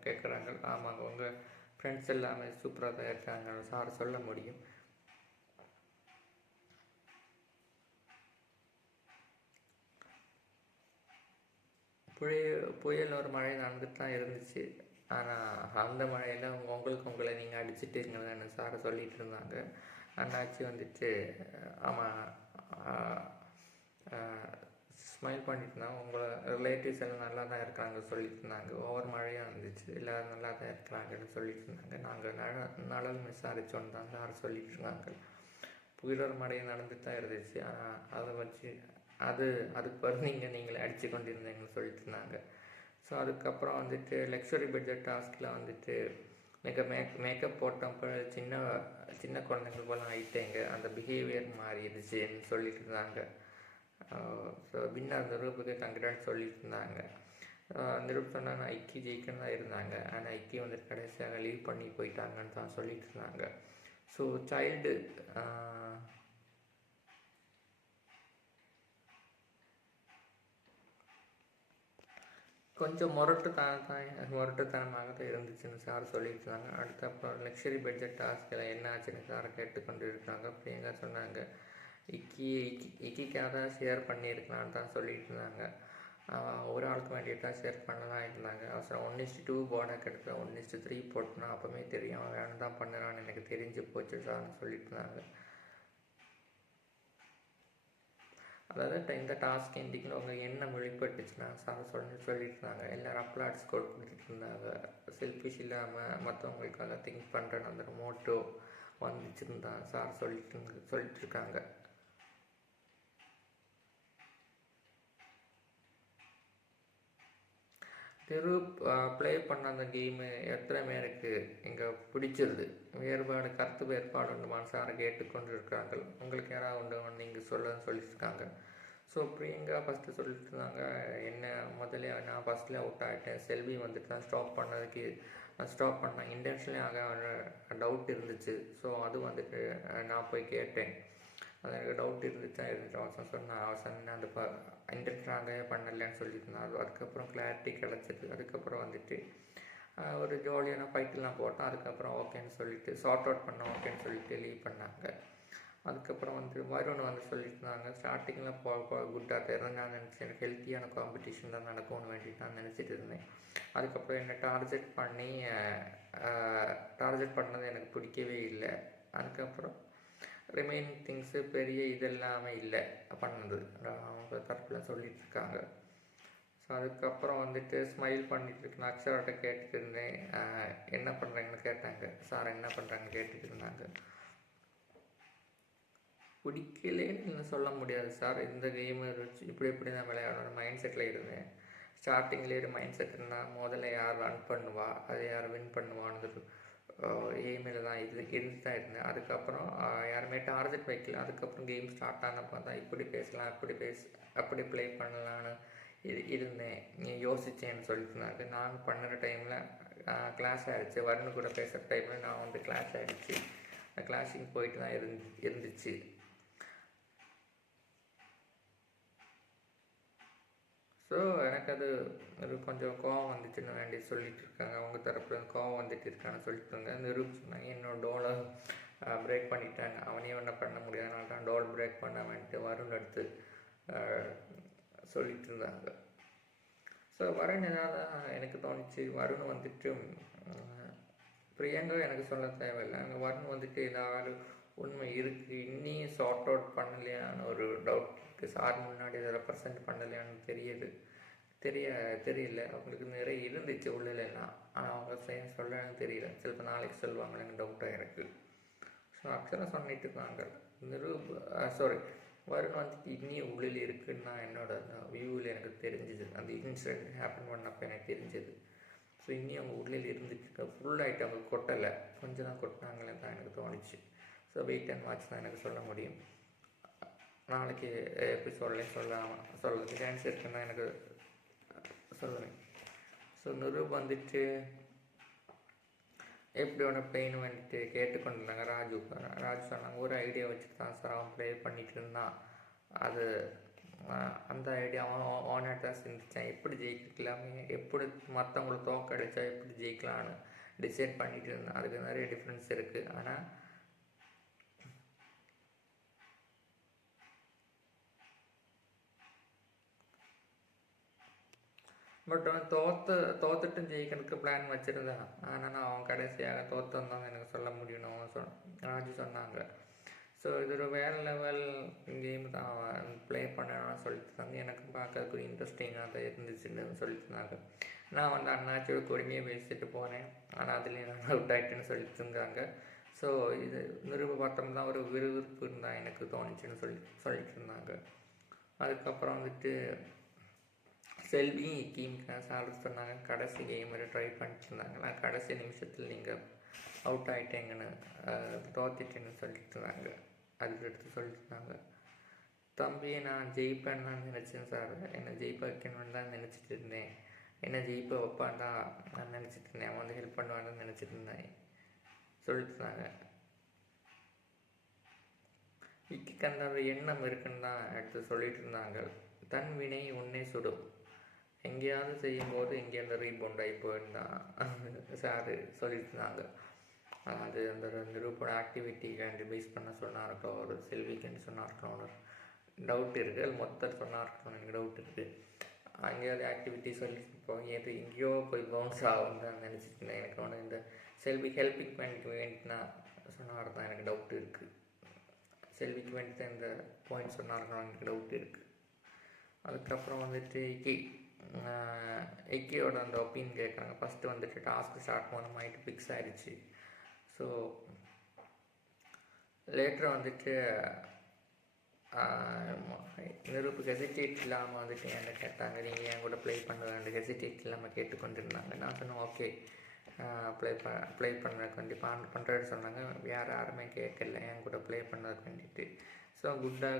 கேட்குறாங்க. ஆமாங்க, உங்கள் ஃப்ரெண்ட்ஸ் எல்லாமே சூப்பராக தான் இருக்காங்க சார் சொல்ல முடியும். புயல் ஒரு மழை நடந்துட்டு தான் இருந்துச்சு, ஆனால் அந்த மழையில் உங்களை நீங்கள் அடிச்சுட்டுங்கன்னு சாரை சொல்லிகிட்டு இருந்தாங்க. அண்ணாச்சி வந்துட்டு ஆமாம் ஸ்மைல் பண்ணிட்டு இருந்தாங்க, உங்களை ரிலேட்டிவ்ஸ் எல்லாம் நல்லா தான் இருக்காங்க சொல்லிட்டு இருந்தாங்க. ஒவ்வொரு மழையாக இருந்துச்சு, எல்லோரும் நல்லா தான் இருக்கிறாங்கன்னு சொல்லிட்டு இருந்தாங்க. நாங்கள் நலன் விசாரித்தோன்னு தான் சார் சொல்லிட்டு இருந்தாங்க. புயலோர் மழை நடந்துட்டு தான் இருந்துச்சு, ஆனால் அதை வச்சு அதுக்கு பிறகு நீங்களே அடித்து கொண்டிருந்தீங்கன்னு சொல்லிட்டு இருந்தாங்க. ஸோ அதுக்கப்புறம் வந்துட்டு லக்ஸுரி பட்ஜெட் டாஸ்கில் வந்துட்டு மேக்கப் போட்டப்போ சின்ன குழந்தைங்க போல ஆகிட்டேங்க, அந்த பிஹேவியர் மாறிடுச்சுன்னு சொல்லிட்டு இருந்தாங்க. ஸோ வின்னர் நிரூப்புக்கு கங்க்ராட் சொல்லிட்டு இருந்தாங்க. நிரூப் சொன்னாங்க ஐக்கி ஜெயிக்கன்னு தான் இருந்தாங்க, ஆனால் ஐக்கி வந்துட்டு கடைசியாக லீவ் பண்ணி போயிட்டாங்கன்னு தான் சொல்லிட்டு இருந்தாங்க. ஸோ சைல்டு கொஞ்சம் முரட்டுத்தனமாக தான் இருந்துச்சுன்னு சார் சொல்லிட்டு இருந்தாங்க. அடுத்தப்புறம் லக்ஸரி பட்ஜெட் டாஸ்கில் என்ன ஆச்சுன்னு சாரை கேட்டுக்கொண்டு இருக்காங்க. பிரியங்கா சொன்னாங்க இக்கிக்காக தான் ஷேர் பண்ணியிருக்கலான்னு தான் சொல்லிட்டு இருந்தாங்க. ஒரு ஆளுக்கு வேண்டிட்டு தான் ஷேர் பண்ணலாம் இருந்தாங்க. அவசரம் 1:2 போர்டாக கிடக்க 1:3 போட்டுனா அப்போவே தெரியும் அவன் வேணும் தான் பண்ணுறான்னு எனக்கு தெரிஞ்சு போச்சு சார்னு சொல்லிட்டு இருந்தாங்க. அதாவது இந்த டாஸ்க் எண்டிங்கில் உங்கள் என்ன வெளிப்பட்டுச்சுன்னா சார் சொல்லிட்டு இருந்தாங்க. எல்லோரும் அப்ளாட்ஸ் கொடுத்துட்டு இருந்தாங்க. செல்ஃபிஷ் இல்லாமல் மற்றவங்களுக்காக திங்க் பண்ணுறேன்னு அந்த மோட்டோ வந்துச்சுன்னு சார் சொல்லிட்டு இருக்காங்க. ப்ளே பண்ண அந்த கேமு எத்தனை பேருக்கு இங்கே பிடிச்சிருது, கருத்து வேறுபாடு உண்டு மனசார கேட்டுக்கொண்டு இருக்காங்க. உங்களுக்கு யாராவது உண்டு நீங்கள் சொல்லியிருக்காங்க. ஸோ பிரியங்கா ஃபஸ்ட்டு சொல்லிட்டு இருந்தாங்க, என்ன முதல்ல நான் ஃபஸ்ட்டில் அவுட் ஆகிட்டேன், செல்வி வந்துட்டு தான் ஸ்டாப் பண்ணேன் இன்டென்ஷனே ஆக டவுட் இருந்துச்சு. ஸோ அது வந்துட்டு நான் போய் கேட்டேன், அது எனக்கு டவுட் இருந்துச்சு அவசரம் சொன்னேன் அவசரம் அந்த இன்டர்ட்ராங்கே பண்ணலைன்னு சொல்லியிருந்தேன். அதுக்கப்புறம் கிளாரிட்டி கிடச்சிது. அதுக்கப்புறம் வந்துட்டு ஒரு ஜாலியான ஃபைட்டெலாம் போட்டோம். அதுக்கப்புறம் ஓகேன்னு சொல்லிவிட்டு சார்ட் அவுட் பண்ணோம். ஓகேன்னு சொல்லிவிட்டு லீவ் பண்ணாங்க. அதுக்கப்புறம் வந்து வருண் வந்து சொல்லியிருந்தாங்க ஸ்டார்டிங்கில் குட்டாக தான் இருந்தேன். நான் நினச்சேன் எனக்கு ஹெல்த்தியான காம்படிஷன் தான் நடக்கும்னு வேண்டிட்டு நான் நினச்சிட்டு இருந்தேன். அதுக்கப்புறம் என்னை டார்கெட் பண்ணது எனக்கு பிடிக்கவே இல்லை. அதுக்கப்புறம் ரிமைனிங் திங்ஸு பெரிய இதெல்லாமே இல்லை பண்ணது அவங்க தரப்பில் சொல்லிகிட்டு இருக்காங்க. ஸோ அதுக்கப்புறம் வந்துட்டு ஸ்மைல் பண்ணிகிட்டு இருக்கேன். அக்ஷராட்ட கேட்டுட்டு இருந்தேன் என்ன பண்ணுறாங்கன்னு கேட்டாங்க. சார் என்ன பண்ணுறாங்கன்னு கேட்டுட்டு இருந்தாங்க. பிடிக்கலேன்னு சொல்ல முடியாது சார். இந்த கேம் இருந்துச்சு இப்படி தான் விளையாடணும் மைண்ட் செட்டில் இருந்தேன். ஸ்டார்டிங்லேயே மைண்ட் செட் இருந்தால் முதல்ல யார் ரன் பண்ணுவா, அதை யார் வின் பண்ணுவான்னு எய்மில் தான் இருந்து தான் இருந்தேன். அதுக்கப்புறம் யாருமே டார்கெட் வைக்கல. அதுக்கப்புறம் கேம் ஸ்டார்ட் ஆனப்போ தான் இப்படி பேசலாம் அப்படி ப்ளே பண்ணலான்னு இருந்தேன் யோசித்தேன்னு சொல்லிட்டுருந்தாங்க. நான் பண்ணுற டைமில் கிளாஸ் ஆகிடுச்சு. வருண் கூட பேசுகிற டைமில் நான் வந்து கிளாஸ் ஆகிடுச்சு. கிளாஸிங் போயிட்டு தான் இருந்துச்சு. ஸோ எனக்கு அது கொஞ்சம் கோவம் வந்துச்சுன்னு வேண்டி சொல்லிட்டு இருக்காங்க. அவங்க தரப்புல கோவம் வந்துட்டு இருக்கான்னு சொல்லிட்டு இருக்காங்க. நிரூபிச்சுருந்தாங்க என்னோட டோலை பிரேக் பண்ணிட்டேன். அவனையும் என்ன பண்ண முடியாதனால தான் டோல் பிரேக் பண்ண வேண்டிட்டு வருண் எடுத்து சொல்லிட்டு இருந்தாங்க. ஸோ வருண் ஏதாவது எனக்கு தோணுச்சு வருண் வந்துட்டு பிரியங்கா எனக்கு சொல்ல தேவையில்லை. அங்கே வருண் வந்துட்டு ஏதாவது உண்மை இருக்குது இன்னியும் சார்ட் அவுட் பண்ணலையான்னு ஒரு டவுட் இருக்குது. சார் முன்னாடி அதை ரெப்ரசன்ட் பண்ணலையான்னு தெரியல. அவங்களுக்கு நிறைய இருந்துச்சு உள்ளலாம். ஆனால் அவங்க சொல்லன்னு தெரியல. சிலப்போ நாளைக்கு சொல்லுவாங்களேன்னு டவுட்டாக இருக்குது. ஸோ அக்ஷரா சொல்லிட்டு இருக்காங்க வருண் வந்துட்டு இன்னியும் உள்ளில் இருக்குதுன்னு நான் என்னோட வியூவில் எனக்கு தெரிஞ்சுது. அந்த இன்சிடென்ட் ஹேப்பன் பண்ணப்போ எனக்கு தெரிஞ்சது. ஸோ இன்னும் அவங்க உள்ளில் இருந்துட்டு ஃபுல்லாகிட்டு அவங்க கொட்டலை, கொஞ்சம் தான் கொட்டினாங்களே தான் எனக்கு தோணுச்சு. ஸோ வெயிட் அண்ட் வாட்ச் தான் எனக்கு சொல்ல முடியும். நாளைக்கு எபிசோட்லேயும் சொல்ல சான்ஸ் இருக்குன்னா எனக்கு சொல்லுவேன். ஸோ நிரூப் வந்துட்டு எப்படியோட பெயின் வந்துட்டு கேட்டுக்கொண்டிருந்தாங்க. ராஜு சொன்னாங்க ஒரு ஐடியா வச்சுட்டு தான் சார் அவன் ப்ளே பண்ணிகிட்டு இருந்தான். அது அந்த ஐடியா அவன் ஓனாக தான் சிந்தித்தான். எப்படி ஜெயிக்கலாமே, எப்படி மற்றவங்களை தோக்கடிச்சா எப்படி ஜெயிக்கலான்னு டிசைட் பண்ணிகிட்டு இருந்தான். அதுக்கு நிறைய டிஃப்ரென்ஸ் இருக்குது. ஆனால் பட் அவன் தோத்துட்டும் ஜெயிக்கிறதுக்கு பிளான் வச்சுருந்தான். ஆனால் அவன் கடைசியாக தோற்றுந்தான் எனக்கு சொல்ல முடியணும் ராஜு சொன்னாங்க. ஸோ இது ஒரு வேறு லெவல் கேம் தான் அவன் ப்ளே பண்ணணும்னு சொல்லிட்டுருந்தாங்க. எனக்கு பார்க்கறதுக்கு ஒரு இன்ட்ரெஸ்டிங்காக தான் இருந்துச்சுன்னு சொல்லிட்டுருந்தாங்க. நான் வந்து அண்ணாச்சியோட கொடுமையை பேசிட்டு போனேன். ஆனால் அதுலேயும் நான் அவுட் ஆகிட்டேன்னு சொல்லிட்டு இருந்தாங்க. ஸோ இது நிரூப பட்டம் தான் ஒரு விறுவிறுப்பு இருந்தால் எனக்கு தோணுச்சுன்னு சொல்லிட்டு இருந்தாங்க. அதுக்கப்புறம் வந்துட்டு செல்வி கீம்காஸ் ஆர்டர் சொன்னாங்க. கடைசி கேம் ட்ரை பண்ணிட்டு இருந்தாங்களா, கடைசி நிமிஷத்தில் நீங்கள் அவுட் ஆகிட்டேங்கன்னு தோத்திட்டேன்னு சொல்லிட்டு இருந்தாங்க. அதுக்கு எடுத்து சொல்லிட்டு இருந்தாங்க. தம்பி நான் ஜெயிப்பேன்னு தான் நினச்சேன் சார். என்னை ஜெயிப்ப வைக்கணும்னு தான் நினச்சிட்டு இருந்தேன். என்னை ஜெயிப்ப வைப்பான் தான் நான் நினச்சிட்டு இருந்தேன். அவன் வந்து ஹெல்ப் பண்ணுவான்னு நினச்சிட்டு இருந்தேன் சொல்லிட்டு இருந்தாங்க. விக்கிக்கு அந்த ஒரு எண்ணம் இருக்குன்னு தான் எடுத்து சொல்லிட்டு இருந்தாங்க. தன் வினை உன்னே சுடும். எங்கேயாவது செய்யும்போது எங்கேயாவது ரீபவுண்ட் ஆகி போயிருந்தான் சார் சொல்லியிருந்தாங்க. அது அந்த நிரூபண ஆக்டிவிட்டிக்கு பேஸ் பண்ண சொன்னா இருக்கட்டும், ஒரு செல்விக்குன்னு சொன்னா இருக்கணும், ஒரு டவுட் இருக்குது. அது மொத்தம் சொன்னா இருக்கணும் எனக்கு டவுட் இருக்குது. அங்கேயாவது ஆக்டிவிட்டி சொல்லியிருப்போம் எங்கேயோ போய் பவுன்ஸ் ஆகும் தான் நினச்சிட்டு இருந்தேன். எனக்கு ஒன்று இந்த செல்வி ஹெல்பிங் பாயிண்ட்க்கு வேண்டினா சொன்னார் தான் எனக்கு டவுட் இருக்குது. செல்விக்கு வேண்டி தான் இந்த பாயிண்ட் சொன்னா இருக்கணும் எனக்கு டவுட் இருக்குது. அதுக்கப்புறம் வந்துட்டு எக்கியோட அந்த ஒப்பீனியன் கேட்குறாங்க. ஃபஸ்ட்டு வந்துட்டு டாஸ்க்கு ஸ்டார்ட் பண்ண மைண்ட் ஃபிக்ஸ் ஆகிடுச்சு. ஸோ லேட்டர் வந்துட்டு நிரூப்பு ஹெசிடேட் இல்லாமல் வந்துட்டு என்கிட்ட கேட்டாங்க, நீங்கள் என் கூட ப்ளே பண்ணுவேன் ஹெசிடேட் இல்லாமல் கேட்டுக்கொண்டிருந்தாங்க. நான் சொன்னேன் ஓகே ப்ளே பண்ணுறதுக்கு வேண்டி பண்ணுறேன்னு சொன்னாங்க. யாருமே கேட்கல என் கூட ப்ளே பண்ணுறதுக்கு வேண்டிட்டு. ஸோ குட்டாக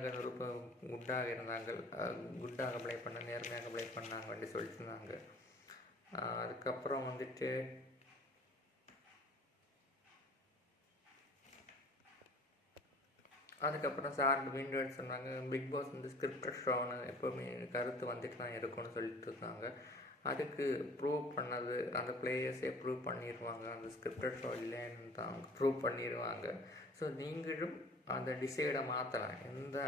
இருந்தாங்க, குட்டாக ப்ளே பண்ண நேர்மையாக ப்ளே பண்ணாங்க வேண்டி சொல்லிட்டு இருந்தாங்க. அதுக்கப்புறம் வந்துட்டு அதுக்கப்புறம் சார் மீண்டும் சொன்னாங்க, பிக் பாஸ் வந்து ஸ்கிரிப்டட் ஷோன்னு எப்போவுமே கருத்து வந்துட்டு தான் இருக்கும்னு சொல்லிட்டு இருந்தாங்க. அதுக்கு ப்ரூவ் பண்ணது அந்த பிளேயர்ஸே ப்ரூவ் பண்ணிடுவாங்க, அந்த ஸ்கிரிப்டட் ஷோ இல்லைன்னு தான் ப்ரூவ் பண்ணிடுவாங்க. ஸோ நீங்களும் அந்த டிசைடை மாற்றலாம், எந்த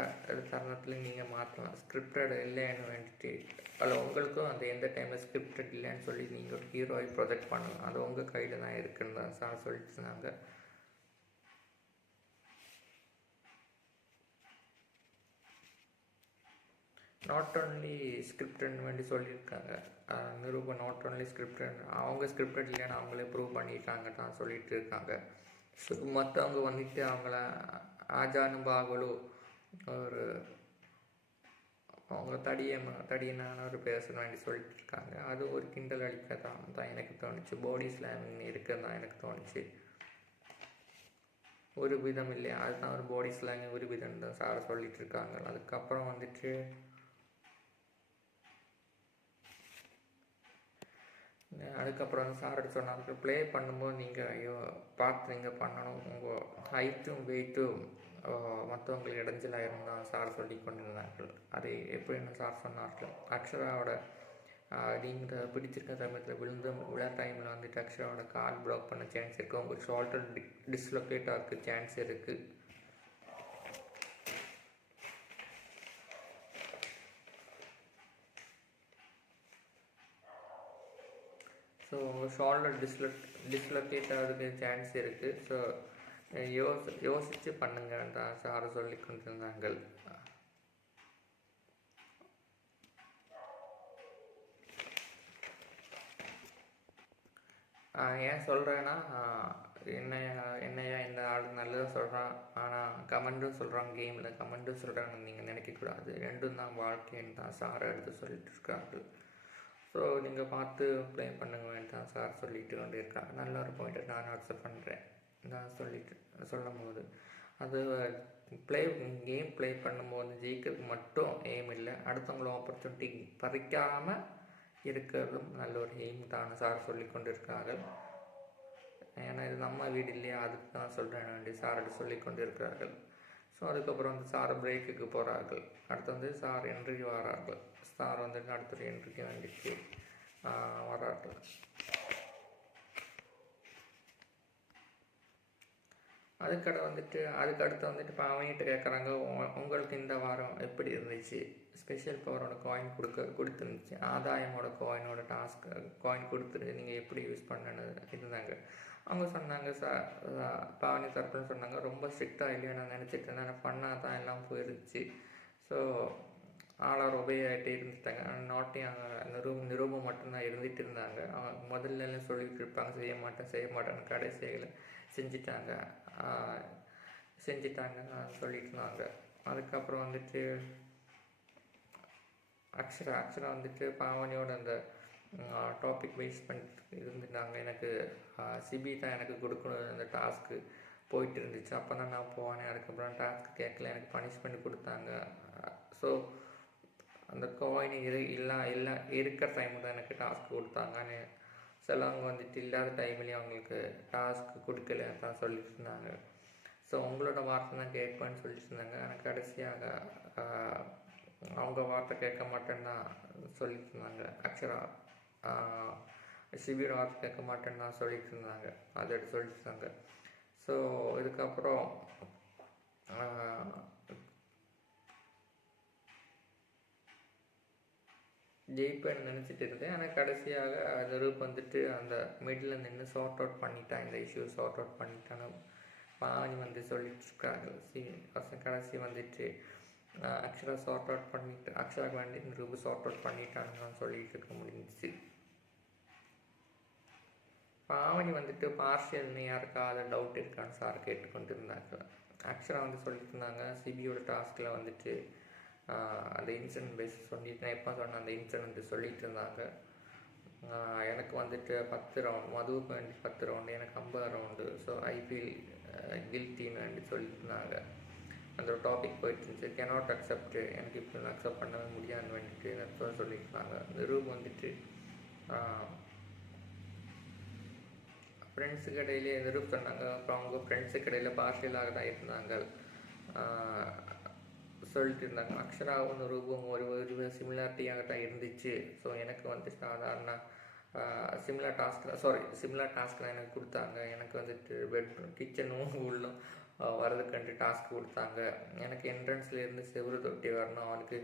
தருணத்துலையும் நீங்கள் மாற்றலாம். ஸ்கிரிப்டட் இல்லைன்னு வேண்டிட்டு அதில் உங்களுக்கும் அந்த எந்த டைமில் ஸ்கிரிப்டட் இல்லைன்னு சொல்லி நீங்கள் ஒரு ஹீரோவை ப்ரொஜெக்ட் பண்ணலாம். அது உங்கள் கையில் தான் இருக்குன்னு தான் சார் சொல்லிட்டு இருந்தாங்க. நாட் ஓன்லி ஸ்கிரிப்டட்னு வேண்டி சொல்லியிருக்காங்க நிரூபன். நாட் ஓன்லி ஸ்கிரிப்டட், அவங்க ஸ்கிரிப்டட் இல்லைன்னு அவங்களே ப்ரூவ் பண்ணியிருக்காங்க தான் சொல்லிட்டு இருக்காங்க. ஸோ மற்றவங்க வந்துட்டு அவங்கள ஆஜானு பாகுலு ஒரு அவங்க தடியனான ஒரு பேசணும் வேண்டி சொல்லிட்டு இருக்காங்க. அது ஒரு கிண்டல் அடிக்க தான் எனக்கு தோணுச்சு. பாடி ஸ்லாமிங் இருக்குன்னு தான் எனக்கு தோணுச்சு. ஒரு விதம் இல்லையா, அதுதான் ஒரு பாடி ஸ்லாங் ஒரு விதம் தான் சார் சொல்லிட்டு இருக்காங்க. அதுக்கப்புறம் வந்துட்டு அதுக்கப்புறம் சார் சொன்னாங்க, ப்ளே பண்ணும்போது நீங்கள் பார்த்து நீங்கள் பண்ணணும், உங்கள் ஹைட்டும் வெயிட்டும் மற்றவங்களுக்கு இடைஞ்சலாக இருந்தால் சார் சொல்லி கொண்டிருந்தார்கள். அது எப்படின்னு சார் சொன்னார்கள், அக்ஷராவோட நீங்கள் பிடிச்சிருக்க சமயத்தில் விழா டைமில் வந்துட்டு அக்ஷராவோட கால் ப்ளாக் பண்ண சான்ஸ் இருக்குது, உங்களுக்கு ஷோல்டர் டிஸ்லொகேட் ஆகிறதுக்கு சான்ஸ் இருக்குது. ஸோ உங்கள் ஷோல்டர் டிஸ்லொகேட் ஆகிறதுக்கு சான்ஸ் இருக்குது. ஸோ யோசித்து பண்ணுங்கன்னு தான் சார் சொல்லி கொண்டிருந்தாங்க. ஏன் சொல்கிறேன்னா, என்னையா இந்த ஆள் நல்லதாக சொல்கிறான், ஆனால் கமெண்ட்டும் சொல்கிறான், கேமில் கமெண்ட்டும் சொல்கிறாங்கன்னு நீங்கள் நினைக்கக்கூடாது. ரெண்டும் தான் வாழ்க்கைன்னு தான் சார் எடுத்து சொல்லிட்டு இருக்காங்க. ஸோ நீங்கள் பார்த்து ப்ளே பண்ணுங்க தான் சார் சொல்லிட்டு கொண்டு இருக்காங்க. நல்ல ஒரு பாயிண்ட்டை நான் அக்செப்ட் பண்ணுறேன் நான் சொல்லும் போது. அது கேம் ப்ளே பண்ணும்போது ஜெயிக்கிறதுக்கு மட்டும் எய்ம் இல்லை, அடுத்தவங்கள ஆப்பர்ச்சுனிட்டி பறிக்காமல் இருக்கிறதும் நல்ல ஒரு எய்ம் தான் சார் சொல்லி கொண்டு இருக்கார்கள். ஏன்னா இது நம்ம வீடு இல்லையா, அதுக்கு தான் சொல்கிறேன் வேண்டி சார் சொல்லி கொண்டு இருக்கிறார்கள். ஸோ அதுக்கப்புறம் வந்து சார் பிரேக்குக்கு போகிறார்கள். அடுத்து வந்து சார் என்ட்ரிக்கு வரார்கள். சார் வந்து அடுத்த என்ட்ரிக்கு வேண்டிட்டு வரார்கள். அதுக்கடுத்து வந்துட்டு இப்போ அவன்கிட்ட கேட்குறாங்க, உங்களுக்கு இந்த வாரம் எப்படி இருந்துச்சு, ஸ்பெஷல் பவரோட காயின் கொடுத்துருந்துச்சு, ஆதாயமோட காயின் கொடுத்துருக்கு, நீங்கள் எப்படி யூஸ் பண்ணனு இருந்தாங்க. அவங்க சொன்னாங்க, பாவனி தரப்புன்னு சொன்னாங்க, ரொம்ப ஸ்ட்ரிக்டாக இல்லையா நான் நினச்சிட்டு இருந்தேன், ஃபன்னாக தான் எல்லாம் போயிருந்துச்சு. ஸோ ஆளார் ஒபே ஆகிட்டே இருந்துட்டாங்க. நாட்டையும் நிரூபம் மட்டும்தான் இருந்துகிட்டு இருந்தாங்க. அவங்க முதல்ல எல்லாம் சொல்லிகிட்டு இருப்பாங்க, செய்ய மாட்டேன்னு கடைசியில் செஞ்சிட்டாங்க சொல்லிட்டு இருந்தாங்க. அதுக்கப்புறம் வந்துட்டு அக்ஷரா வந்துட்டு பாவனியோட அந்த டாபிக் பேஸ் பண்ணிட்டு இருந்துட்டாங்க. எனக்கு சிபி தான் எனக்கு கொடுக்கணும் அந்த டாஸ்க்கு போயிட்டு இருந்துச்சு, அப்போ தான் நான் போனேன். அதுக்கப்புறம் டாஸ்க் கேட்கல, எனக்கு பனிஷ்மெண்ட் கொடுத்தாங்க. ஸோ அந்த காயின் இருக்கிற டைம் தான் எனக்கு டாஸ்க் கொடுத்தாங்கன்னு சிலவங்க வந்துட்டு இல்லாத டைம்லேயும் அவங்களுக்கு டாஸ்க் கொடுக்கல தான் சொல்லிட்டு இருந்தாங்க. ஸோ உங்களோட வார்த்தை தான் கேட்பேன்னு சொல்லிட்டு இருந்தாங்க. ஆனால் கடைசியாக அவங்க வார்த்தை கேட்க மாட்டேன்னு தான் சொல்லிட்டு இருந்தாங்க. ஆக்சுவலாக சிபியோட வார்த்தை கேட்க மாட்டேன்னு தான் சொல்லிட்டு இருந்தாங்க, அதை எடுத்து சொல்லிட்டு இருந்தாங்க. ஸோ இதுக்கப்புறம் ஜெயிப்பேன்னு நினச்சிட்டு இருந்தேன். ஆனால் கடைசியாக நிரூப் வந்துட்டு அந்த மிடில் நின்று சார்ட் அவுட் பண்ணிட்டான், இந்த இஷ்யூ சார்ட் அவுட் பண்ணிட்டான்னு பாவனி வந்து சொல்லிட்டு இருக்காங்க. கடைசி வந்துட்டு அக்ஷரா சார்ட் அவுட் பண்ணிட்டு அக்ஷராக்கு வேண்டி நிரூப் சார்ட் அவுட் பண்ணிட்டான்னு சொல்லிட்டு இருக்க முடிஞ்சிச்சு. பாவனி வந்துட்டு பார்ஷியல்னு யாருக்காவது டவுட் இருக்கான்னு சார் கேட்டுக்கொண்டு இருந்தாங்க. அக்ஷரா வந்து சொல்லிட்டு இருந்தாங்க, சிபியோட டாஸ்கில் வந்துட்டு அந்த இன்சிடென்ட் பேஸ் சொல்லிட்டு எப்போ சொன்ன அந்த இன்சிடென்ட் சொல்லிட்டு இருந்தாங்க. எனக்கு வந்துட்டு 10 ரவுண்ட், மதுவுக்கு வேண்டி 10 ரவுண்டு, எனக்கு 50 ரவுண்டு. ஸோ ஐ ஃபீல் கில்ட்டின்னு வேண்டி சொல்லிட்டு இருந்தாங்க. அந்த ஒரு டாபிக் போயிட்டு இருந்துச்சு, கேனாட் அக்செப்ட், எனக்கு இப்போ அக்செப்ட் பண்ணவே முடியாதுன்னு வேண்டிட்டு எனக்கு சொல்லியிருந்தாங்க. இந்த ரூம் வந்துட்டு ஃப்ரெண்ட்ஸுக்கு இடையிலே நிரூப் சொன்னாங்க. அப்புறம் அவங்க ஃப்ரெண்ட்ஸுக்கு இடையில் பார்ஷியலாக தான் இருந்தாங்க. சொல்லிட்டு இருந்தாங்க. அக்ஷராவும் ரூபம் ஒரு சிமிலாரிட்டியாக தான் இருந்துச்சு. ஸோ எனக்கு வந்து சாதாரண சிமிலர் டாஸ்க் தான் எனக்கு கொடுத்தாங்க. எனக்கு வந்துட்டு கிச்சனும் உள்ளும் வரதுக்கு டாஸ்க் கொடுத்தாங்க. எனக்கு என்ட்ரன்ஸ்லேருந்து செவுறு தொட்டி வரணும், அவனுக்கு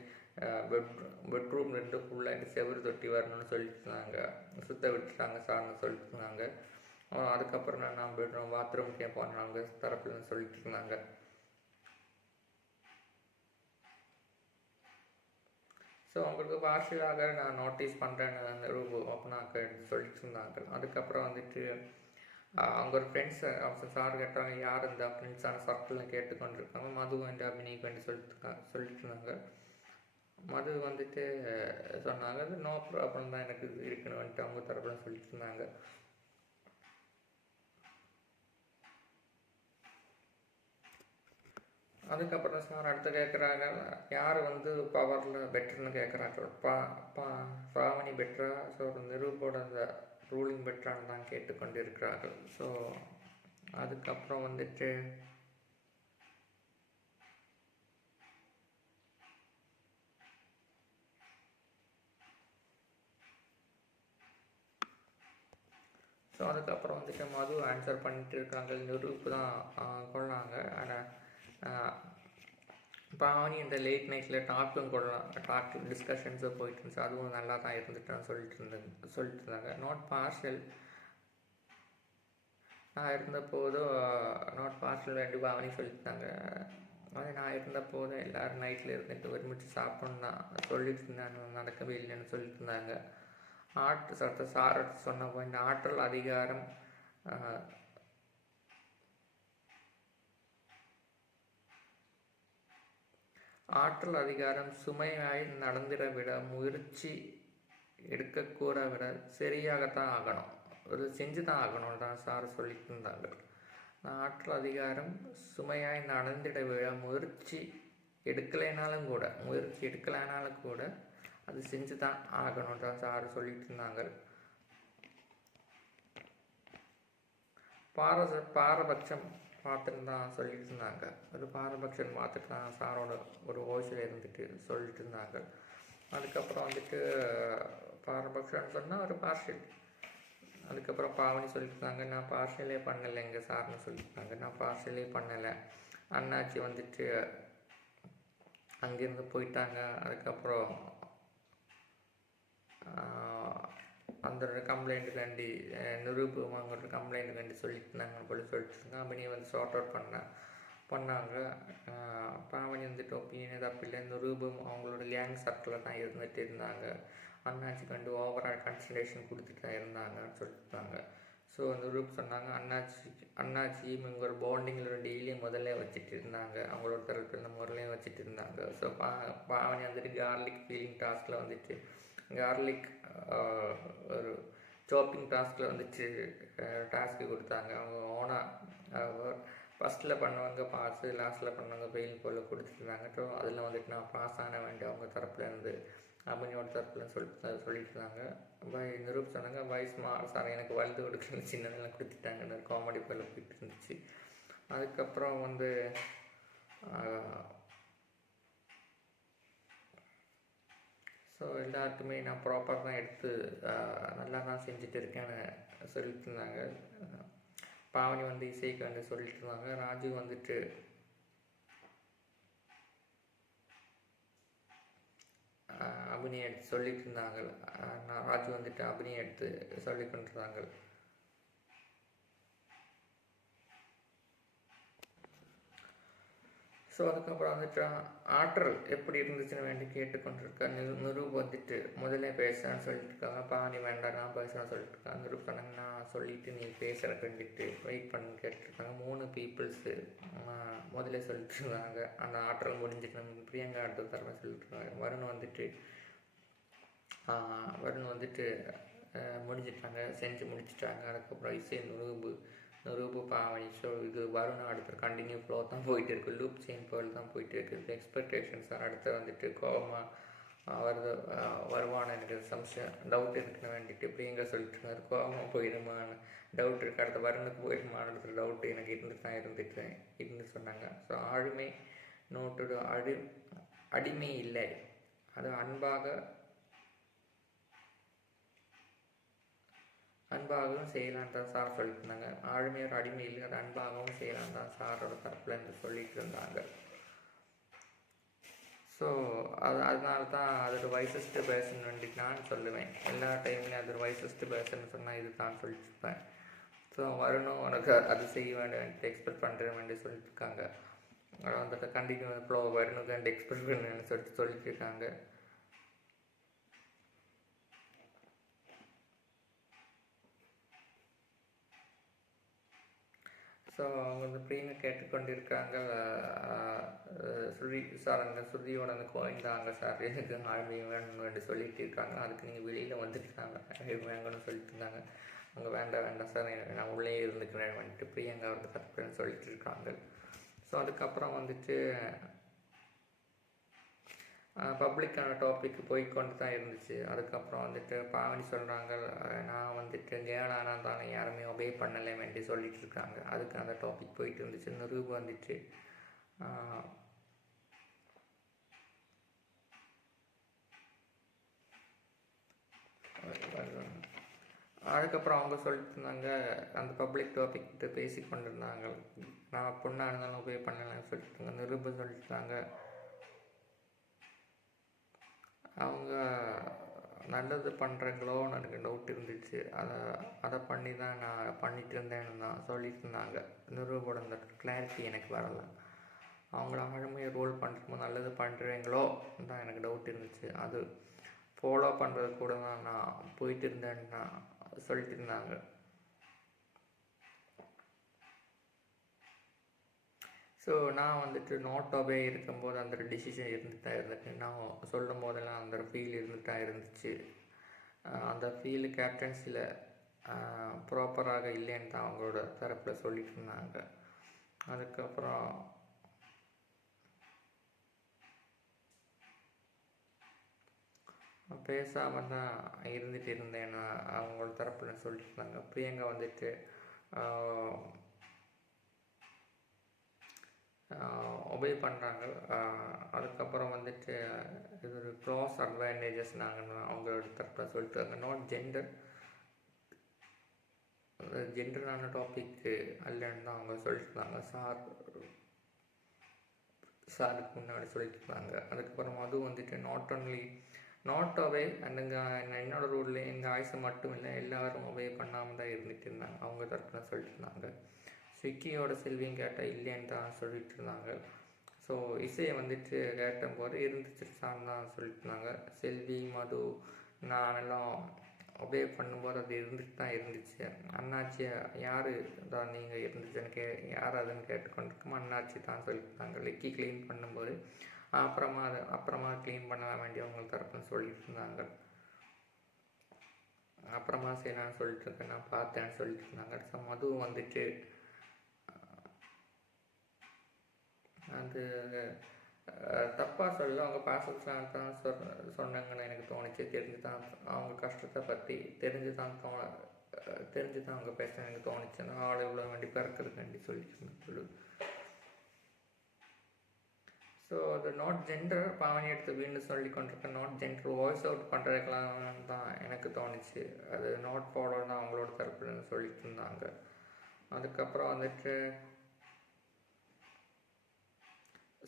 பெட்ரூம்லேருந்து ஃபுல்லாக செவுறு தொட்டி வரணும்னு சொல்லிட்டு இருந்தாங்க. சுத்த விட்டுட்டாங்க சார்னு சொல்லிட்டு இருந்தாங்க. அதுக்கப்புறம் நான் பெட்ரூம் பாத்ரூம்க்கே போனாங்க தரப்புலன்னு சொல்லிட்டு இருந்தாங்க. ஸோ அவங்களுக்கு பார்ஷியலாக நான் நோட்டீஸ் பண்ணுறேன்னு ஓப்பனாக சொல்லிட்டு இருந்தாங்க. அதுக்கப்புறம் வந்துட்டு அவங்க ஒரு ஃப்ரெண்ட்ஸ் சார் கேட்டாங்க, யார் இந்த ஃப்ரெண்ட்ஸான சர்க்கிள்னு கேட்டுக்கொண்டிருக்காங்க. மது வந்து அபிநயிக்கு வேண்டி சொல்லிட்டு இருந்தாங்க. மது வந்துட்டு சொன்னாங்க, அது நோ ப்ராப்ளம் தான், எனக்கு இது இருக்குன்னு வந்துட்டு அவங்க தரப்புல சொல்லிட்டு இருந்தாங்க. அதுக்கப்புறம் சார் அடுத்து கேட்குறாங்க, யார் வந்து பவரில் பெட்டர்னு கேட்குறாங்க. பாவனி பெட்டரா, ஸோ நிரூபோட அந்த ரூலிங் பெட்டரான்னு தான் கேட்டுக்கொண்டு இருக்கிறார்கள். ஸோ அதுக்கப்புறம் வந்துட்டு மது ஆன்சர் பண்ணிட்டு இருக்காங்க. நிரூப் தான் கொள்ளாங்க. ஆனால் பாவனி இந்த லேட் நைட்டில் டாக் டிஸ்கஷன்ஸும் போயிட்டு இருந்துச்சு. அதுவும் நல்லா தான் இருந்துட்டான்னு சொல்லிட்டு இருந்தாங்க. நாட் பார்ஷியல் நான் இருந்தபோதும் வேண்டி பாவனி சொல்லியிருந்தாங்க. அது நான் இருந்தபோதும் எல்லோரும் நைட்டில் இருந்துட்டு ஒருமிச்சு சாப்பிட்ணும் தான் சொல்லிட்டு இருந்தாங்க, நடக்கவே இல்லைன்னு சொல்லிட்டு இருந்தாங்க. சார் சொன்ன இந்த ஆற்றல் அதிகாரம் சுமையாய் நடந்திட விட முயற்சி எடுக்கக்கூட விட சரியாகத்தான் ஆகணும், ஒரு செஞ்சு தான் ஆகணும் தான் சார் சொல்லிட்டு இருந்தாங்க. ஆற்றல் அதிகாரம் சுமையாய் நடந்திட விட முயற்சி எடுக்கலைனாலும் கூட அது செஞ்சு தான் ஆகணும் தான் சார் சொல்லிட்டு இருந்தாங்க. பாரபட்சம் பார்த்துட்டு தான் சொல்லிட்டு இருந்தாங்க. ஒரு பாரபட்சம் பார்த்துட்டு தான் சாரோட ஒரு வாய்ஸில் இருந்துட்டு சொல்லிட்டு இருந்தாங்க. அதுக்கப்புறம் வந்துட்டு பாரபட்சம்னு சொன்னால் ஒரு பார்ஷியல். அதுக்கப்புறம் பாவனி சொல்லியிருந்தாங்க, நான் பார்ஷியலே பண்ணலைங்க சார்னு சொல்லியிருந்தாங்க. நான் பார்ஷியலே பண்ணலை, அண்ணாச்சி வந்துட்டு அங்கேருந்து போயிட்டாங்க. அதுக்கப்புறம் அந்த கம்ப்ளைண்ட்டு கண்டி நிரூபம் அவங்களோட கம்ப்ளைண்ட்டு கண்டி சொல்லிட்டுருந்தாங்க போல சொல்லிட்டுருங்க. அபினியை வந்து ஷார்ட் அவுட் பண்ணாங்க. பாவனி வந்துட்டு ஒப்பீனியன் தப்பில்லை, நிரூபம் அவங்களோட லேங் சர்க்கிளில் தான் இருந்துகிட்டு இருந்தாங்க. அண்ணாச்சி கண்டு ஓவரால் கன்சிடரேஷன் கொடுத்துட்டு தான் இருந்தாங்கன்னு சொல்லிட்டாங்க. ஸோ நிரூப் சொன்னாங்க, அண்ணாச்சியும் இவங்க ஒரு பாண்டிங்கில் டெய்லியும் முதல்ல வச்சுட்டு இருந்தாங்க, அவங்களோட தரப்பில் இந்த முறையிலையும் வச்சுட்டு இருந்தாங்க. ஸோ பாவனி வந்துட்டு கார்லிக் ஃபீலிங் டாஸ்கில் வந்துட்டு ஒரு சாப்பிங் டாஸ்கில் வந்துட்டு டாஸ்க்கு கொடுத்தாங்க. அவங்க ஓனாக ஃபஸ்ட்டில் பண்ணவங்க பாஸு, லாஸ்ட்டில் பண்ணவங்க பெயில் போல் கொடுத்துருந்தாங்க. ஸோ அதில் வந்துட்டு நான் பாஸ் ஆன வேண்டிய அவங்க தரப்புலேருந்து அபினியோட தரப்புலன்னு சொல்லிட்டு இருந்தாங்க. நிரூப் சொன்னாங்க, சார் எனக்கு வலுது கொடுக்குறது சின்னதெல்லாம் கொடுத்துட்டாங்கன்னு காமெடி போல் போயிட்டு இருந்துச்சு. அதுக்கப்புறம் வந்து ஸோ எல்லாருக்குமே நான் ப்ராப்பராக தான் எடுத்து நல்லா தான் செஞ்சுட்டு இருக்கேன்னு சொல்லிட்டு இருந்தாங்க. பாவனி வந்து இசைக்கு வந்து சொல்லிட்டு இருந்தாங்க. ராஜு வந்துட்டு அபிநயம் எடுத்து சொல்லிட்டு இருந்தாங்க. ராஜு வந்துட்டு அபிநயம் எடுத்து சொல்லி கொண்டிருந்தாங்க. ஸோ அதுக்கப்புறம் வந்துட்டு ஆற்றல் எப்படி இருந்துச்சுன்னு வேண்டி கேட்டுக்கொண்டிருக்கா. நிரூப் வந்துட்டு முதல்ல பேசுகிறேன்னு சொல்லிட்டு இருக்காங்க. பாவனி வேண்டாம் நான் பேசுகிறேன்னு சொல்லிட்டு இருக்காங்க. நிரூப் சொன்னாங்க, நான் சொல்லிவிட்டு நீ பேசுகிற கண்டிட்டு வெயிட் பண்ணி கேட்டுருக்காங்க. 3 பீப்புள்ஸு முதல்ல சொல்லிட்டு இருந்தாங்க. அந்த ஆற்றல் முடிஞ்சிட்டு பிரியங்கா அடுத்த தரமாக சொல்லிட்டு இருக்காங்க. வருண் வந்துட்டு முடிஞ்சிட்டாங்க, செஞ்சு முடிச்சிட்டாங்க. அதுக்கப்புறம் இசை நிரூபு பாவனி. ஸோ இது வருண் அடுத்த கண்டினியூ ஃப்ளோ தான் போயிட்டு இருக்குது, லூப் செயின் போல் தான் போயிட்டு இருக்குது. எக்ஸ்பெக்டேஷன்ஸ் அடுத்து வந்துட்டு கோபமாக வருவான்னு எனக்கு சம்சயம் டவுட் இருக்குன்னு வேண்டிட்டு பிரியங்கா சொல்லிட்டு இருந்தார். கோபமாக போயிடுமான்னு டவுட் இருக்குது, அடுத்த வருணுக்கு போயிடுமான்னு டவுட் எனக்கு இருந்து தான் இருந்து சொன்னாங்க. ஸோ ஆளுமை நோட்டோட அடிமை இல்லை, அது அன்பாகவும் செய்யலாம் தான் சார் சொல்லிட்டு இருந்தாங்க. ஆளுமையோட அடிமை இல்லை, அது அன்பாகவும் செய்யலாம் தான் சாரோட தரப்புல இருந்து சொல்லிட்டு இருந்தாங்க. ஸோ அதனால தான் அதோட வைசஸ்ட் பேர்சன் வேண்டிட்டு நான் சொல்லுவேன். எல்லா டைம்லையும் அதோட வைசஸ்ட் பேர்சன் சொன்னால் இது தான் சொல்லிட்டுருப்பேன். ஸோ வரணும் உனக்கு அது செய்ய வேண்டிய எக்ஸ்பெக்ட் பண்ணுற வேண்டிய சொல்லிட்டுருக்காங்க. வந்துட்டு கண்டிப்பாக ஃப்ளோ வரணும் கண்டு எக்ஸ்பெக்ட் பண்ணுன்னு சொல்லிட்டு இருக்காங்க. ஸோ அவங்க வந்து பிரியங்க கேட்டுக்கொண்டிருக்காங்க. ஸ்ருதியோட அந்த கோயிந்தாங்க சார் எனக்கு ஆழ்மையும் வேணும்னு சொல்லிட்டு இருக்காங்க. அதுக்கு நீங்கள் வெளியில் வந்துட்டுருக்காங்க வேங்கன்னு சொல்லிட்டு இருந்தாங்க. அவங்க வேண்டாம் சார் நான் உள்ளே இருந்துக்கிறேன் வந்துட்டு பிரியங்கா வந்து கற்றுக்கிறேன்னு சொல்லிட்டு இருக்காங்க. ஸோ அதுக்கப்புறம் வந்துட்டு பப்ளிக்கான டாபிக் போய்கொண்டு தான் இருந்துச்சு. அதுக்கப்புறம் வந்துட்டு பாவனி சொல்கிறாங்க, நான் வந்துட்டு கேளானா தானே யாருமே ஒபே பண்ணலை வேண்டி சொல்லிட்டு இருக்காங்க. அதுக்கு அந்த டாபிக் போயிட்டு இருந்துச்சு. நிரூபம் வந்துட்டு அதுக்கப்புறம் அவங்க சொல்லிட்டு இருந்தாங்க, அந்த பப்ளிக் டாபிக்கிட்ட பேசி கொண்டிருந்தாங்க. நான் பொண்ணாக இருந்தாலும் ஒபே பண்ணலைன்னு சொல்லிட்டு இருந்தாங்க. நிரூபம் சொல்லிட்டாங்க, அவங்க நல்லது பண்ணுறாங்களோன்னு எனக்கு டவுட் இருந்துச்சு. அதை பண்ணி தான் நான் பண்ணிகிட்டு இருந்தேன்னு தான் சொல்லிட்டு இருந்தாங்க. நிரூபோட அந்த கிளாரிட்டி எனக்கு வரலை. அவங்கள ஆளுமையை ரோல் பண்ணுறப்போ நல்லது பண்ணுறீங்களோ தான் எனக்கு டவுட் இருந்துச்சு. அது ஃபாலோ பண்ணுறது கூட தான் நான் போயிட்டு இருந்தேன்னு நான் சொல்லிட்டு இருந்தாங்க. ஸோ நான் வந்துட்டு நாட் ஒபே இருக்கும்போது அந்த டிசிஷன் இருந்துட்டு தான் இருந்துட்டு நான் சொல்லும் போதெல்லாம் அந்த ஃபீல் இருந்துட்டு தான் இருந்துச்சு. அந்த ஃபீல் கேப்டன்சியில் ப்ராப்பராக இல்லைன்னு தான் அவங்களோட தரப்பில் சொல்லிட்டு இருந்தாங்க. அதுக்கப்புறம் பேசாமல் தான் இருந்துட்டு இருந்தேன்னு அவங்களோட தரப்பில் சொல்லிட்டு இருந்தாங்க. பிரியங்கா வந்துட்டு ஒபே பண்ணுறாங்க. அதுக்கப்புறம் வந்துட்டு இது ஒரு க்ராஸ் அட்வான்டேஜஸ் நாங்கள் அவங்களோட தரப்பில் சொல்லிட்டாங்க. நாட் ஜெண்டரான டாபிக்கு அல்லன்னு தான் அவங்க சொல்லிட்டுருந்தாங்க. சாருக்கு முன்னாடி சொல்லிட்டுருந்தாங்க. அதுக்கப்புறம் அதுவும் வந்துட்டு நாட் ஒபே அண்டுங்க என்னோட ரூலில் எங்கள் ஆயுசு மட்டும் இல்லை, எல்லோரும் ஒபே பண்ணாமல் தான் இருந்துகிட்டு இருந்தாங்க. அவங்க தரப்பில் சொல்லிட்டு இருந்தாங்க. ஸ்விக்கியோட செல்வியும் கேட்டால் இல்லைன்னு தான் சொல்லிட்டு இருந்தாங்க. ஸோ இசையை வந்துட்டு கேட்டபோது இருந்துச்சுன்னு தான் சொல்லிட்டு இருந்தாங்க. செல்வி மது நானெல்லாம் ஒபே பண்ணும்போது அது இருந்துட்டு தான் இருந்துச்சு. அண்ணாச்சி யார் தான் நீங்கள் இருந்துச்சுன்னு யார் அதுன்னு கேட்டுக்கொண்டிருக்கோம். அண்ணாச்சி தான் சொல்லியிருந்தாங்க. லெக்கி க்ளீன் பண்ணும்போது அப்புறமா க்ளீன் பண்ண வேண்டியவங்க தரப்புன்னு சொல்லிட்டு இருந்தாங்க. அப்புறமா சரி நான் சொல்லிட்டு இருக்கேன், நான் பார்த்தேன்னு சொல்லிட்டு இருந்தாங்க. ஸோ மதுவும் வந்துட்டு அது தப்பாக சொல்ல அவங்க பாசத்தான் தான் சொன்னாங்கன்னு எனக்கு தோணுச்சு. தெரிஞ்சு தான் அவங்க கஷ்டத்தை பற்றி தெரிஞ்சு தான் அவங்க பேச எனக்கு தோணுச்சு. அந்த ஆள் இவ்வளோ வேண்டி பிறக்கிறதுக்காண்டி சொல்லிட்டு. ஸோ அது நாட் ஜெண்டர் பாவனி எடுத்து வீண்டு சொல்லி கொண்டிருக்கேன். நாட் ஜெண்டர் வாய்ஸ் அவுட் பண்ணுறதுக்கெல்லாம் தான் எனக்கு தோணுச்சு. அது நாட் ஃபாலோ தான் அவங்களோட தரப்புலன்னு சொல்லிட்டு இருந்தாங்க. அதுக்கப்புறம் வந்துட்டு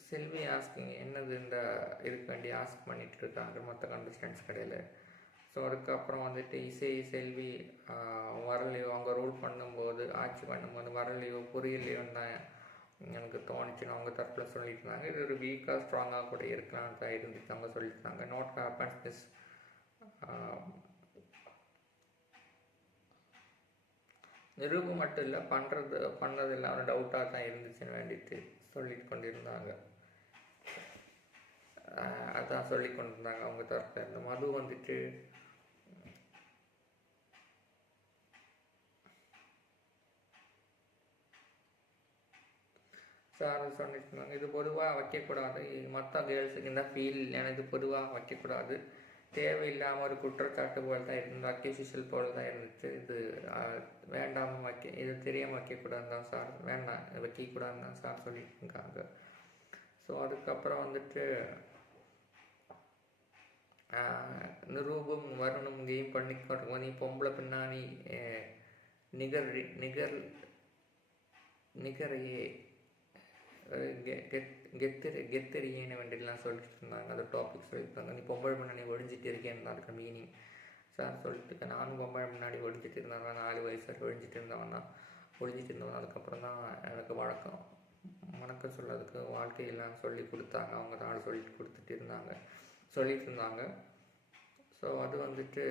செல்வி ஆஸ்கிங் என்னது இந்த இதுக்கு வேண்டி ஆஸ்க் பண்ணிகிட்டு இருக்காங்க மற்ற கண்டஸ்டன்ஸ் கடையில். ஸோ அதுக்கப்புறம் வந்துட்டு செல்வி வரலையோ, அவங்க ரூல் பண்ணும்போது ஆட்சி பண்ணும்போது வரலையோ புரியலையோன்னு தான் எனக்கு தோணுச்சுன்னு அவங்க தரப்பில் சொல்லிட்டு இருந்தாங்க. இது ஒரு வீக்காக ஸ்ட்ராங்காக கூட இருக்கலாம்னு தான் இருந்துச்சு அவங்க சொல்லியிருந்தாங்க. நாட் ஹேப்பன்ஸ் திஸ் நிரூபம் மட்டும் இல்லை, பண்ணுறது எல்லாம் டவுட்டாக தான் இருந்துச்சுன்னு வேண்டிட்டு சொல்லிட்டு கொண்டிருந்தாங்க. அதான் சொல்லி கொண்டிருந்தாங்க அவங்க தரப்பில் இருந்து. மது வந்துட்டு சார் சொல்லிட்டு இருந்தாங்க, இது பொதுவாக வைக்கக்கூடாது, மற்ற கேர்ள்ஸுக்கு இந்த ஃபீல் எனக்கு பொதுவாக வைக்கக்கூடாது, தேவையில்லாமல் ஒரு குற்றச்சாட்டு போல் தான் இருந்தது, அக்யூசிஷல் போல் தான் இருந்துச்சு, இது வேண்டாமல் இது தெரியாமல் வைக்கக்கூடாது தான் சார், வேண்டாம் வைக்கக்கூடாதுன்னு தான் சார் சொல்லிட்டு இருக்காங்க. ஸோ அதுக்கப்புறம் வந்துட்டு நிரூபம் வரணும் கேம் பண்ணி காட்டுவோம். நீ பொம்பளை பின்னாடி நிகர் நிகர் நிகரையே கெத்தறியேன்னு வேண்டியெல்லாம் சொல்லிட்டு இருந்தாங்க. அந்த டாபிக் சொல்லியிருந்தாங்க. நீ பொம்பளை முன்னாடி ஒழிஞ்சிட்டு இருக்கேன்னு தான் இருக்க மீனிங். சார் சொல்லிட்டு நானும் பொம்பளை முன்னாடி ஒழிஞ்சிட்டு இருந்தவன் 4 வயசு ஒழிஞ்சிட்டு இருந்தவன் தான் அதுக்கப்புறம் தான் எனக்கு வணக்கம் சொல்கிறதுக்கு வாழ்க்கையெல்லாம் சொல்லி கொடுத்தாங்க. அவங்க தான் சொல்லிட்டு இருந்தாங்க. ஸோ அது வந்துட்டு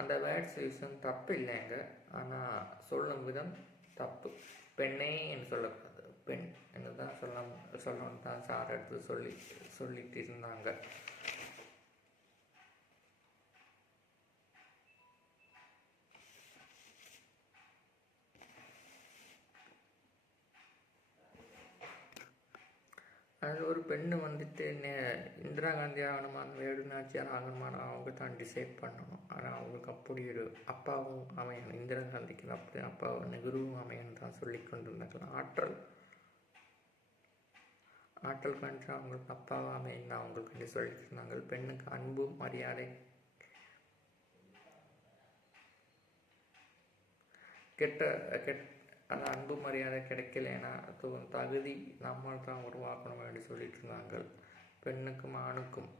அந்த வேர்ட்ஸ் யூஸும் தப்பு இல்லைங்க, ஆனால் சொல்லும் விதம் தப்பு. பெண்ணே என்று சொல்லக்கூடாது, பெண் என்று தான் சொல்லணும் தான் சார் எடுத்து சொல்லிட்டு இருந்தாங்க. அதில் ஒரு பெண்ணு வந்துட்டு இந்திரா காந்தி ஆகணுமான்னு வேடு நாச்சியார் ஆகணுமான்னு அவங்க தான் டிசைட் பண்ணணும். ஆனால் அவங்களுக்கு அப்படி ஒரு அப்பாவும் அமையணும். இந்திரா காந்திக்கு அப்படி அப்பாவும் நெஹ்ருவும் அமையன்னு தான் சொல்லி கொண்டு இருந்தாங்க. ஆற்றல் கண்டு அவங்களுக்கு அப்பாவும் அமையன்னு அவங்களுக்கு சொல்லிட்டு இருந்தாங்க. பெண்ணுக்கு அன்பும் மரியாதை அந்த அன்பு மரியாதை கிடைக்கலன்னா தகுதி நம்ம தான் உருவாக்கணும் அப்படின்னு சொல்லிட்டு இருந்தாங்க. பெண்ணுக்கும் ஆணுக்கும்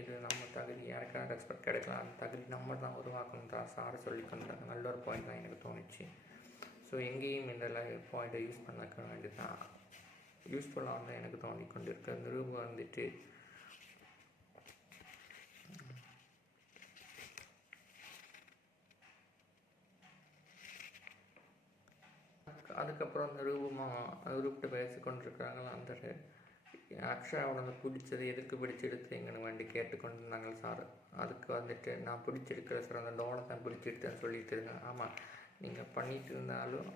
இது நம்ம தகுதி, யாருக்காக ரெஸ்பெக்ட் கிடைக்கலாம், அந்த தகுதி நம்ம தான் உருவாக்கணும் தான் சார் சொல்லி தந்தாங்க. நல்ல ஒரு பாயிண்ட் தான் எனக்கு தோணுச்சு. ஸோ எங்கேயும் இந்த பாயிண்ட்டை யூஸ் பண்ணக்க வேண்டியதான் யூஸ்ஃபுல்லாக வந்து எனக்கு தோணிக்கொண்டு இருக்க. நிரூபம் வந்துட்டு அதுக்கப்புறம் நிரூபிட்டு பேசி கொண்டிருக்கிறாங்களா அந்த அக்ஷயாவோட அந்த பிடிச்சது எதுக்கு பிடிச்செடுத்தீங்கன்னு வேண்டி கேட்டுக்கொண்டிருந்தாங்க சார். அதுக்கு வந்துட்டு நான் பிடிச்சிருக்கிற சார் அந்த டோலை தான் பிடிச்சிருக்கேன்னு சொல்லிட்டு இருந்தேன். ஆமாம், நீங்கள் பண்ணிட்டு இருந்தாலும்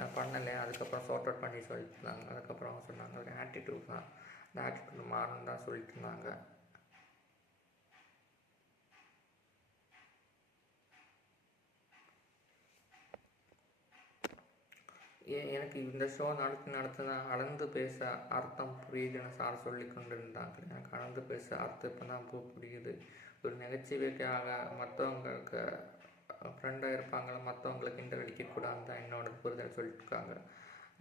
நான் பண்ணலை. அதுக்கப்புறம் சார்ட் அவுட் பண்ணி சொல்லிட்டு இருந்தாங்க. அதுக்கப்புறம் அவங்க சொன்னாங்க ஒரு ஆட்டிடியூட் தான், அந்த ஆட்டிடியூட் மாறணும் தான் சொல்லிட்டு இருந்தாங்க. எனக்கு இந்த ஷோ நடத்தினா அளந்து பேச அர்த்தம் புரியுதுன்னு சார் சொல்லி கொண்டு இருந்தாங்க. எனக்கு அளந்து பேச அர்த்தம் இப்போ தான் புரியுது. ஒரு நகைச்சுவைக்காக மற்றவங்களுக்கு ஃப்ரெண்டாக இருப்பாங்களா, மற்றவங்களுக்கு கிண்டல் அடிக்கக்கூடாதுன்னு தான் என்னோட புரிதல் சொல்லிட்டு இருக்காங்க.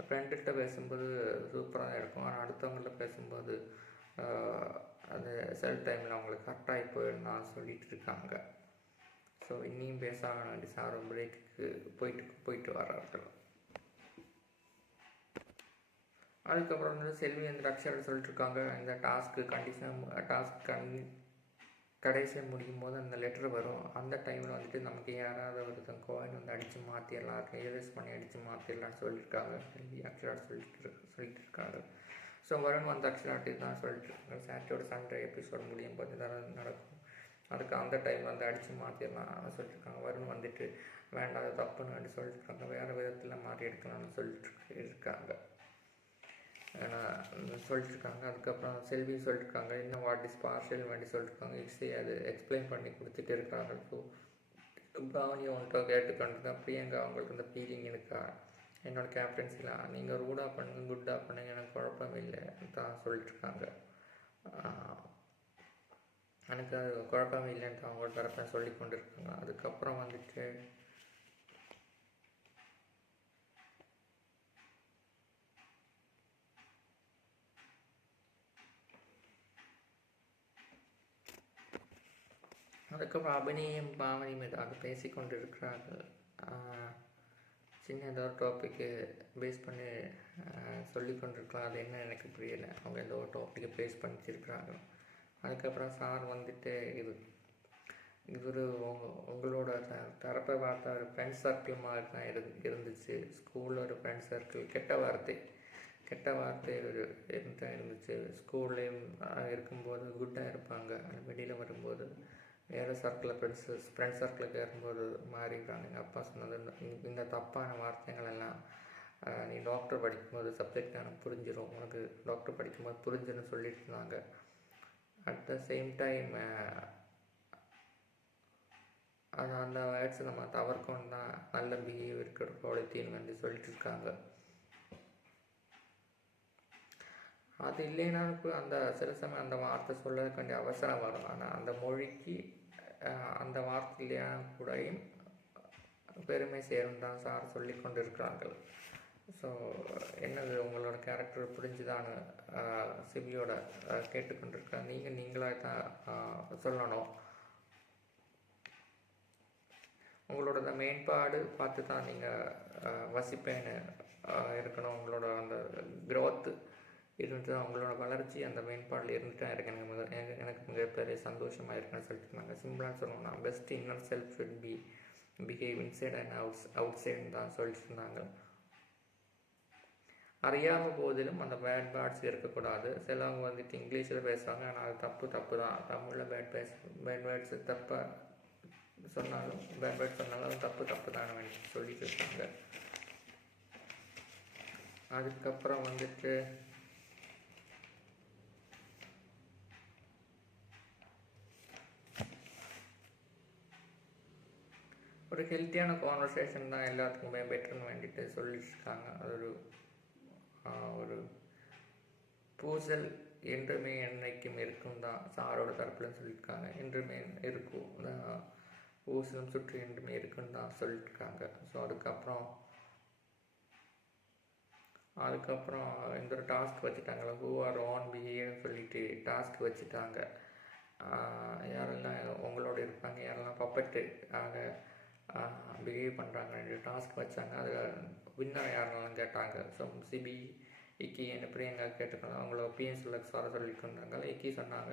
ஃப்ரெண்டுகிட்ட பேசும்போது சூப்பராக தான் இருக்கும், ஆனால் அடுத்தவங்கள்ட்ட பேசும்போது அது சில டைமில் அவங்களுக்கு கரெக்டாகி போயிடும் தான் சொல்லிகிட்டு இருக்காங்க. ஸோ இன்னியும் பேச வேண்டி சார் பிரேக்குக்கு போயிட்டு வர்றார்கள். அதுக்கப்புறம் வந்து செல்வி அந்த அக்ஷரை சொல்லிட்டுருக்காங்க, இந்த டாஸ்க் கடைசியாக முடியும் போது அந்த லெட்டர் வரும். அந்த டைமில் வந்துட்டு நமக்கு யாராவது ஒருத்தன் கோயின் வந்து அடித்து மாற்றிடலாம், எரேஸ் பண்ணி அடித்து மாற்றிடலான்னு சொல்லியிருக்காங்க. செல்வி அக்ஷரா சொல்லிட்டு இருக்காங்க. ஸோ வருண் வந்து அக்ஷராட்டி தான் சொல்லிட்டு இருக்காங்க. சாட்டர்டே சண்டே எபிசோட் முடியும் போது இதெல்லாம் நடக்கும், அதுக்கு அந்த டைம் வந்து அடித்து மாற்றிடலாம் சொல்லிட்டுருக்காங்க. வருண் வந்துட்டு வேண்டாம் தப்புன்னு வேண்டி சொல்லிட்டுருக்காங்க, வேறு விதத்தில் மாற்றி எடுக்கலாம்னு சொல்லிட்டு இருக்காங்க. சொல்லிட்டுருக்காங்க. அதுக்கப்புறம் செல்வி சொல்லிட்டுருக்காங்க, இன்னும் வாட் இஸ் பார்ஷியல் வேண்டி சொல்லிட்டுருக்காங்க. இட்ஸே அது எக்ஸ்பிளைன் பண்ணி கொடுத்துட்டு இருக்காங்க. ஸோ பாவனி ஒன்றை கேட்டுக்கொண்டு பிரியங்கா அவங்களுக்கு அந்த ஃபீலிங் இருக்கா, என்னோடய கேப்டன்சிலாம் நீங்கள் ரூடாக பண்ணுங்க குட்டாக பண்ணுங்க எனக்கு குழப்பம் இல்லை தான் சொல்லிட்டுருக்காங்க. எனக்கு அது குழப்பம் இல்லைன்ட்டு அவங்க தரப்பேன் சொல்லி கொண்டு இருக்காங்க. அதுக்கப்புறம் வந்துட்டு அதுக்கப்புறம் அபிநயம் பாவனியும் ஏதாவது பேசி கொண்டு இருக்கிறார்கள். சின்ன ஏதோ ஒரு டாப்பிக்கு பேஸ் பண்ணி சொல்லி கொண்டிருக்கலாம், அது என்ன எனக்கு புரியலை. அவங்க ஏதோ ஒரு டாப்பிக்கை பேஸ் பண்ணிச்சிருக்கிறாங்க. அதுக்கப்புறம் சார் வந்துட்டு இது ஒரு உங்களோட தரப்பை பார்த்தா ஒரு ஃப்ரெண்ட்ஸ் சர்க்கிள் மாதிரி தான் இருந்துச்சு. ஸ்கூலில் ஒரு ஃப்ரெண்ட்ஸ் சர்க்கிள், கெட்ட வார்த்தை இருந்துச்சு. ஸ்கூல்லேயும் இருக்கும்போது குட்டாக இருப்பாங்க, வெளியில் வரும்போது வேறு சர்க்கிளில் ஃப்ரெண்ட்ஸ் சர்க்கிளுக்கு ஏறும்போது மாறிடுறாங்க. எங்கள் அப்பா சொன்னது இந்த தப்பான வார்த்தைகள் எல்லாம் நீ டாக்டர் படிக்கும்போது சப்ஜெக்ட் எனக்கு புரிஞ்சிடும், உனக்கு டாக்டர் படிக்கும்போது புரிஞ்சுன்னு சொல்லிட்டு இருந்தாங்க. அட் த சேம் டைம் அந்த வேர்ட்ஸ் நம்ம தவிர்க்கணும் தான் நல்ல பிஹேவியர் குவாலிட்டின்னு வந்து சொல்லிட்டு இருக்காங்க. அது இல்லைனாலும் கூட அந்த சில சமயம் அந்த வார்த்தை சொல்ல வேண்டிய அவசரம் வரும். ஆனால் அந்த மொழிக்கு அந்த வார்த்தை இல்லையா கூடயும் பெருமை சேரும் தான் சார் சொல்லி கொண்டு இருக்கிறார்கள். ஸோ என்னது உங்களோட கேரக்டர் புரிஞ்சுதான்னு சிபியோட கேட்டுக்கொண்டிருக்கேன். நீங்களாக தான் சொல்லணும். உங்களோட அந்த மேம்பாடு பார்த்து தான் நீங்கள் வசிப்பேன்னு இருக்கணும். உங்களோட அந்த க்ரோத்து இருந்துட்டு தான் உங்களோட வளர்ச்சி அந்த மேம்பாடில் இருந்துட்டு தான் இருக்கு. எனக்கு மிகப்பெரிய சந்தோஷமாக இருக்குன்னு சொல்லிட்டு இருந்தாங்க. சிம்பிளாக சொல்லணும்னா best inner self should be behave inside and அவுட் சைடுன்னு தான் சொல்லிட்டு இருந்தாங்க. அறியாமல் போதிலும் அந்த பேட் வேர்ட்ஸ் இருக்கக்கூடாது. சிலவங்க வந்துட்டு இங்கிலீஷில் பேசுவாங்க, ஆனால் அது தப்பு தான். தமிழில் பேட் வேர்ட்ஸ் தப்பாக சொன்னாலும் பேட் வேர்ட்ஸ் சொன்னாலும் அது தப்பு தான் சொல்லிட்டு இருக்காங்க. அதுக்கப்புறம் வந்துட்டு ஒரு ஹெல்த்தியான கான்வர்சேஷன் தான் எல்லாத்துக்குமே பெட்டர்னு வேண்டிட்டு சொல்லிட்டுருக்காங்க. அது ஒரு பூசல் என்றுமே என்னைக்கும் இருக்கும் தான் சாரோட தரப்புல சொல்லியிருக்காங்க. என்றுமே இருக்கும், பூசலும் சுற்றி என்றுமே இருக்குன்னு தான் சொல்லியிருக்காங்க. ஸோ அதுக்கப்புறம் இந்த ஒரு டாஸ்க் வச்சுட்டாங்களா, ஹூ ஆர் ஆன் பிஹேவ்னு சொல்லிட்டு டாஸ்க் வச்சுட்டாங்க. யாரெல்லாம் உங்களோட இருப்பாங்க, யாரெல்லாம் பப்பட்டு ஆக பிஹேவ் பண்ணுறாங்க டாஸ்க் வச்சாங்க. அதில் வின்னர் யாரெல்லாம் கேட்டாங்க. ஸோ சிபி, இக்கி என்ன பிரியங்கா கேட்டுக்கணும். அவங்கள பிஎன்சில் சார சொல்லிட்டு இருந்தாங்க. இக்கி சொன்னாங்க,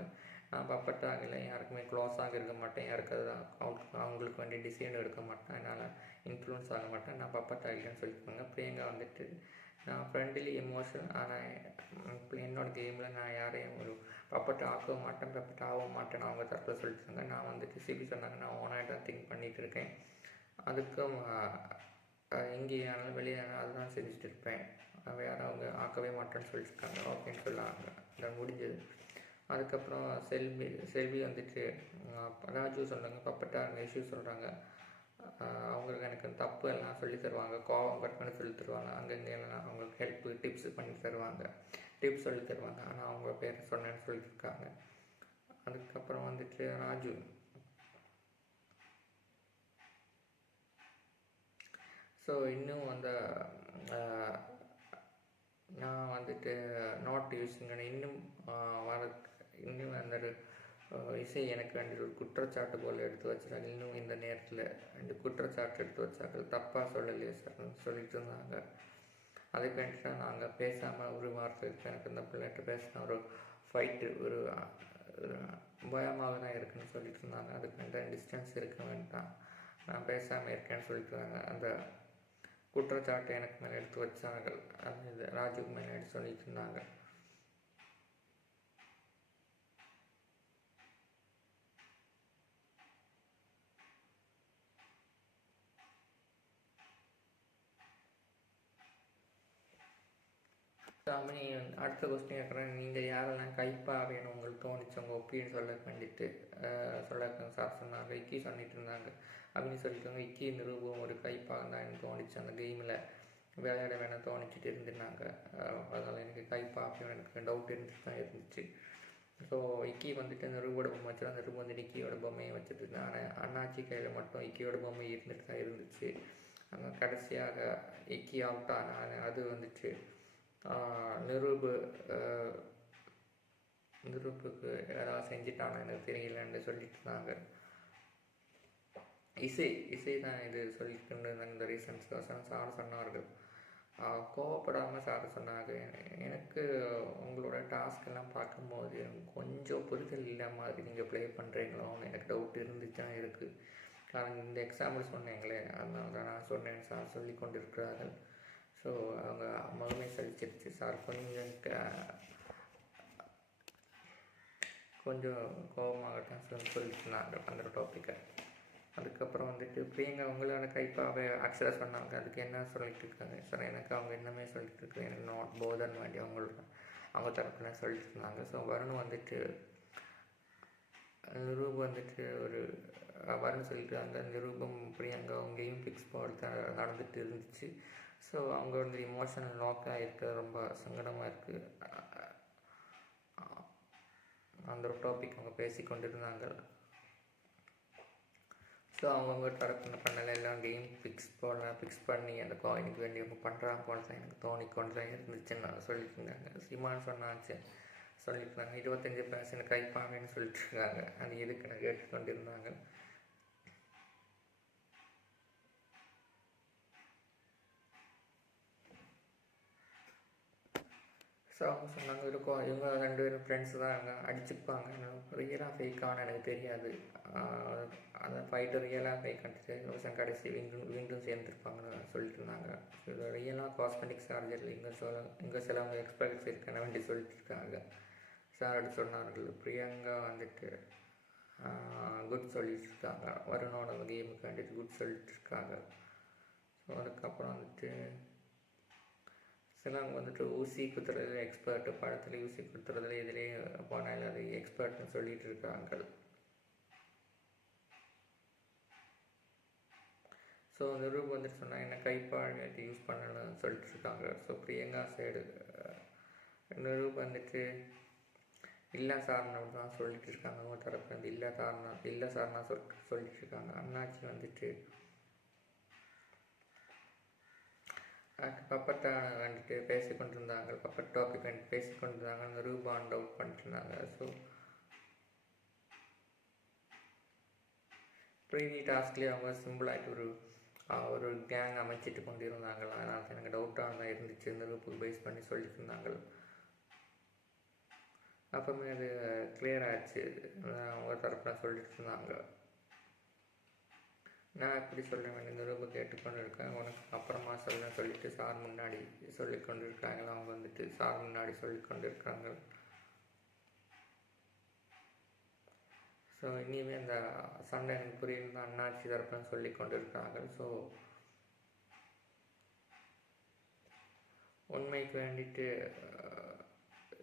நான் பப்பட்டு ஆகலை, யாருக்குமே க்ளோஸாக இருக்க மாட்டேன், யாருக்காவது அவங்களுக்கு வேண்டிய டிசிஷன் எடுக்க மாட்டேன், என்னால் இன்ஃப்ளூன்ஸ் ஆக மாட்டேன், நான் பப்பட்டு ஆகலைன்னு சொல்லியிருக்காங்க. பிரியங்கா வந்துட்டு நான் ஃப்ரெண்ட்லி எமோஷன், ஆனால் என்னோட கேமில் நான் யாரையும் ஒரு பப்பட்டு ஆக்கவும் மாட்டேன், பப்பட்டு ஆகவும் மாட்டேன் அவங்க தரப்பில் சொல்லிட்டாங்க. நான் வந்துட்டு சிபி சொன்னாங்க, நான் ஓனாக தான் திங்க் பண்ணிகிட்டு இருக்கேன், அதுக்கும் எங்கேயானாலும் வெளியானாலும் அதுதான் செஞ்சுட்டு இருப்பேன், வேறு அவங்க ஆக்கவே மாட்டேன்னு சொல்லியிருக்காங்க. ஓகேன்னு சொல்லாங்க, அதை முடிஞ்சது. அதுக்கப்புறம் செல்வி வந்துட்டு ராஜு சொல்கிறாங்க, பப்பட்டாங்க இஷ்யூ சொல்கிறாங்க. அவங்களுக்கு எனக்கு தப்பு எல்லாம் சொல்லி தருவாங்க, கோவம் கட்டுன்னு சொல்லி தருவாங்க, அங்கங்கெல்லாம் அவங்களுக்கு ஹெல்ப்பு டிப்ஸ் பண்ணி தருவாங்க, டிப்ஸ் சொல்லி தருவாங்க. ஆனால் அவங்க பேர் சொன்னேன்னு சொல்லியிருக்காங்க. அதுக்கப்புறம் வந்துட்டு ராஜு ஸோ இன்னும் அந்த நான் வந்துட்டு நாட் யூஸிங் இன்னும் அந்த இசை எனக்கு வேண்டிய ஒரு குற்றச்சாட்டு போல் எடுத்து வச்சுட்டாங்க. இன்னும் இந்த நேரத்தில் 2 குற்றச்சாட்டு எடுத்து வச்சாங்க, தப்பாக சொல்லலையே சார் சொல்லிட்டு இருந்தாங்க. அதுக்கு வேண்டிட்டு நாங்கள் பேசாமல் ஒரு வார்த்தை இருக்குது, எனக்கு இந்த பிள்ளைகிட்ட பேசின ஒரு ஃபைட்டு ஒரு பயமாக தான் இருக்குன்னு சொல்லிட்டு இருந்தாங்க. அதுக்கு வேண்டாம் டிஸ்டன்ஸ் இருக்க வேண்டாம், நான் பேசாமல் இருக்கேன்னு சொல்லிட்டு இருந்தாங்க. அந்த குற்றச்சாட்டை எனக்கு மேலே எடுத்து வச்சார்கள், அது ராஜுக்கு மேலே எடுத்து சொல்லிட்டு இருந்தாங்க. அடுத்த கொஸ்டின் கேட்குறேன், நீங்கள் யாரெல்லாம் கைப்பாக வேணும் உங்களுக்கு தோணிச்சு உங்கள் ஒப்பீனியன் சொல்ல வேண்டிட்டு சார் சொன்னாங்க. இக்கி சொல்லிட்டு இருந்தாங்க அப்படின்னு சொல்லியிருக்காங்க. இக்கி நிரூபம் ஒரு கைப்பாக தான் எனக்கு தோணிச்சு, அந்த கேமில் விளையாட வேணாம் தோணிச்சிட்டு இருந்துருந்தாங்க. அதனால் எனக்கு கைப்பாக அப்படின்னு எனக்கு டவுட் இருந்துட்டு தான் இருந்துச்சு. ஸோ இக்கி வந்துட்டு நிரூபோட பொம்மை வச்சு அந்த நிரூபம் வந்து இக்கியோட பொம்மையை வச்சுட்டு இருந்தேன். ஆனால் அண்ணாச்சி கையில் மட்டும் இக்கியோட பொம்மை இருந்துட்டு தான் இருந்துச்சு. ஆனால் கடைசியாக இக்கி அவுட் ஆனால் அது வந்துட்டு நிரூப்புக்கு ஏதாவது செஞ்சுட்டாங்க எனக்கு தெரியலன்னு சொல்லிட்டு இருந்தாங்க. இசை தான் இது சொல்லிட்டு இந்த ரீசன்ஸ் சார் சொன்னார்கள். கோவப்படாமல் சார் சொன்னாங்க, எனக்கு உங்களோட டாஸ்கெல்லாம் பார்க்கும்போது கொஞ்சம் புரிதல் இல்லை மாதிரி நீங்கள் ப்ளே பண்ணுறீங்களோன்னு எனக்கு டவுட் இருந்துச்சுதான் இருக்குது. காரணம் இந்த எக்ஸாம்பிள் சொன்னீங்களே, அதனால தான் நான் சொன்னேன் சார் சொல்லி கொண்டு இருக்கிறார்கள். ஸோ அவங்க மகமே சலிச்சிருச்சு சார், கொஞ்சம் கோபமாகத்தான் சொல்லிட்டு இருந்தாங்க அந்த டாப்பிக்கை. அதுக்கப்புறம் வந்துட்டு பிரியங்கா அவங்களோட கைப்பாவை ஆக்சுவலாக சொன்னாங்க, அதுக்கு என்ன சொல்லிட்டு இருக்காங்க சார், எனக்கு அவங்க என்னமே சொல்லிட்டு இருக்காங்க, எனக்கு நாட் போதன் வேண்டி அவங்க தரப்புல சொல்லிட்டு இருந்தாங்க. ஸோ வருண் வந்துட்டு நிரூபம் வந்துட்டு ஒரு வருண் சொல்லிட்டு அந்த நிரூபம் பிரியங்கா அவங்கேயும் ஃபிக்ஸ் போட்டு நடந்துட்டு இருந்துச்சு. ஸோ அவங்க வந்து இமோஷனல் லாக்காக இருக்கிறது ரொம்ப சங்கடமாக இருக்குது. அந்த ஒரு டாபிக் அவங்க பேசி கொண்டிருந்தாங்க. ஸோ அவங்கவுங்க தரப்பு பண்ணல எல்லாம் கேம் ஃபிக்ஸ் பண்ணி அந்த காயினுக்கு வேண்டி அவங்க பண்ணுறாங்க போல தான் எனக்கு தோணிக்கொண்டு தான் இருந்துச்சுன்னு சொல்லிட்டு இருந்தாங்க. சிமான்னு சொன்னாச்சு சொல்லியிருந்தாங்க. 25% கைப்பாங்கன்னு சொல்லிட்டு இருக்காங்க. அது எதுக்கு நான் கேட்டுக்கொண்டு இருந்தாங்க. ஸோ அவங்க சொன்னாங்க இருக்கும் இவங்க 2 பேரும் ஃப்ரெண்ட்ஸ் தான் அடிச்சுப்பாங்க. ரியலாக ஃபேக்கானு எனக்கு தெரியாது. அந்த ஃபைட்டு ரியலாக ஃபேக்கான்ட்டு வருஷம் கடைசி வீண்டும் சேர்ந்துருப்பாங்கன்னு சொல்லிட்டு இருந்தாங்க. இது ரியலாக காஸ்மெட்டிக் சார்ஜரில் இங்கே சிலவங்க எக்ஸ்பர்ட்ஸ் இருக்கான வேண்டி சொல்லிட்டு இருக்காங்க. சார் அப்படி சொன்னார்கள். பிரியங்கா வந்துட்டு குட் சொல்லிட்டு இருக்காங்க. வருணோட கேமுக்கு வந்துட்டு குட் சொல்லிட்டு இருக்காங்க. ஸோ அதுக்கப்புறம் வந்துட்டு சிலவங்க வந்துட்டு ஊசி குத்துறதுல எக்ஸ்பர்ட்டு, படத்தில் ஊசி குத்துறதுல இதுலேயே போனால் அது எக்ஸ்பர்ட்னு சொல்லிட்டு இருக்காங்க. ஸோ நிரூப் வந்துட்டு சொன்னால் என்ன கைப்பாடு யூஸ் பண்ணணும்னு சொல்லிட்டு இருக்காங்க. ஸோ பிரியங்கா சைடு நிரூப் வந்துட்டு இல்லை சார்னு தான் சொல்லிட்டு இருக்காங்க. அவங்க தரப்பு வந்து இல்லை சார்னா சொல்லிட்டு இருக்காங்க. அண்ணாச்சி வந்துட்டு பப்பட்டை வந்துட்டு பேசிக்கொண்டிருந்தாங்க. பப்பட் டாபிக் வந்துட்டு பேசிக்கொண்டிருந்தாங்க. அந்த ரூபான் டவுட் பண்ணிட்டு இருந்தாங்க. ஸோ ப்ரீவி டாஸ்க்லேயே அவங்க சிம்பிளாகிட்டு ஒரு கேங் அமைச்சிட்டு கொண்டு இருந்தாங்களா. அதனால் எனக்கு டவுட்டாக தான் இருந்துச்சு. இந்த ரூப்புக்கு பேஸ் பண்ணி சொல்லிட்டு இருந்தாங்க. அப்போவுமே அது கிளியர் ஆச்சு. அவங்க தரப்பில் சொல்லிட்டு இருந்தாங்க. நான் எப்படி சொல்ல வேண்டிய இந்த ரூபா கேட்டுக்கொண்டு இருக்கேன். உனக்கு அப்புறமா சொல்லுன்னு சொல்லிட்டு சார் முன்னாடி சொல்லி கொண்டு இருக்காங்களா. அவங்க வந்துட்டு சார் முன்னாடி சொல்லி கொண்டு இருக்காங்க. ஸோ இனிமேல் இந்த சண்டை எனக்கு புரியல அண்ணாச்சி தரப்புன்னு சொல்லி கொண்டு இருக்காங்க. ஸோ உண்மைக்கு வேண்டிட்டு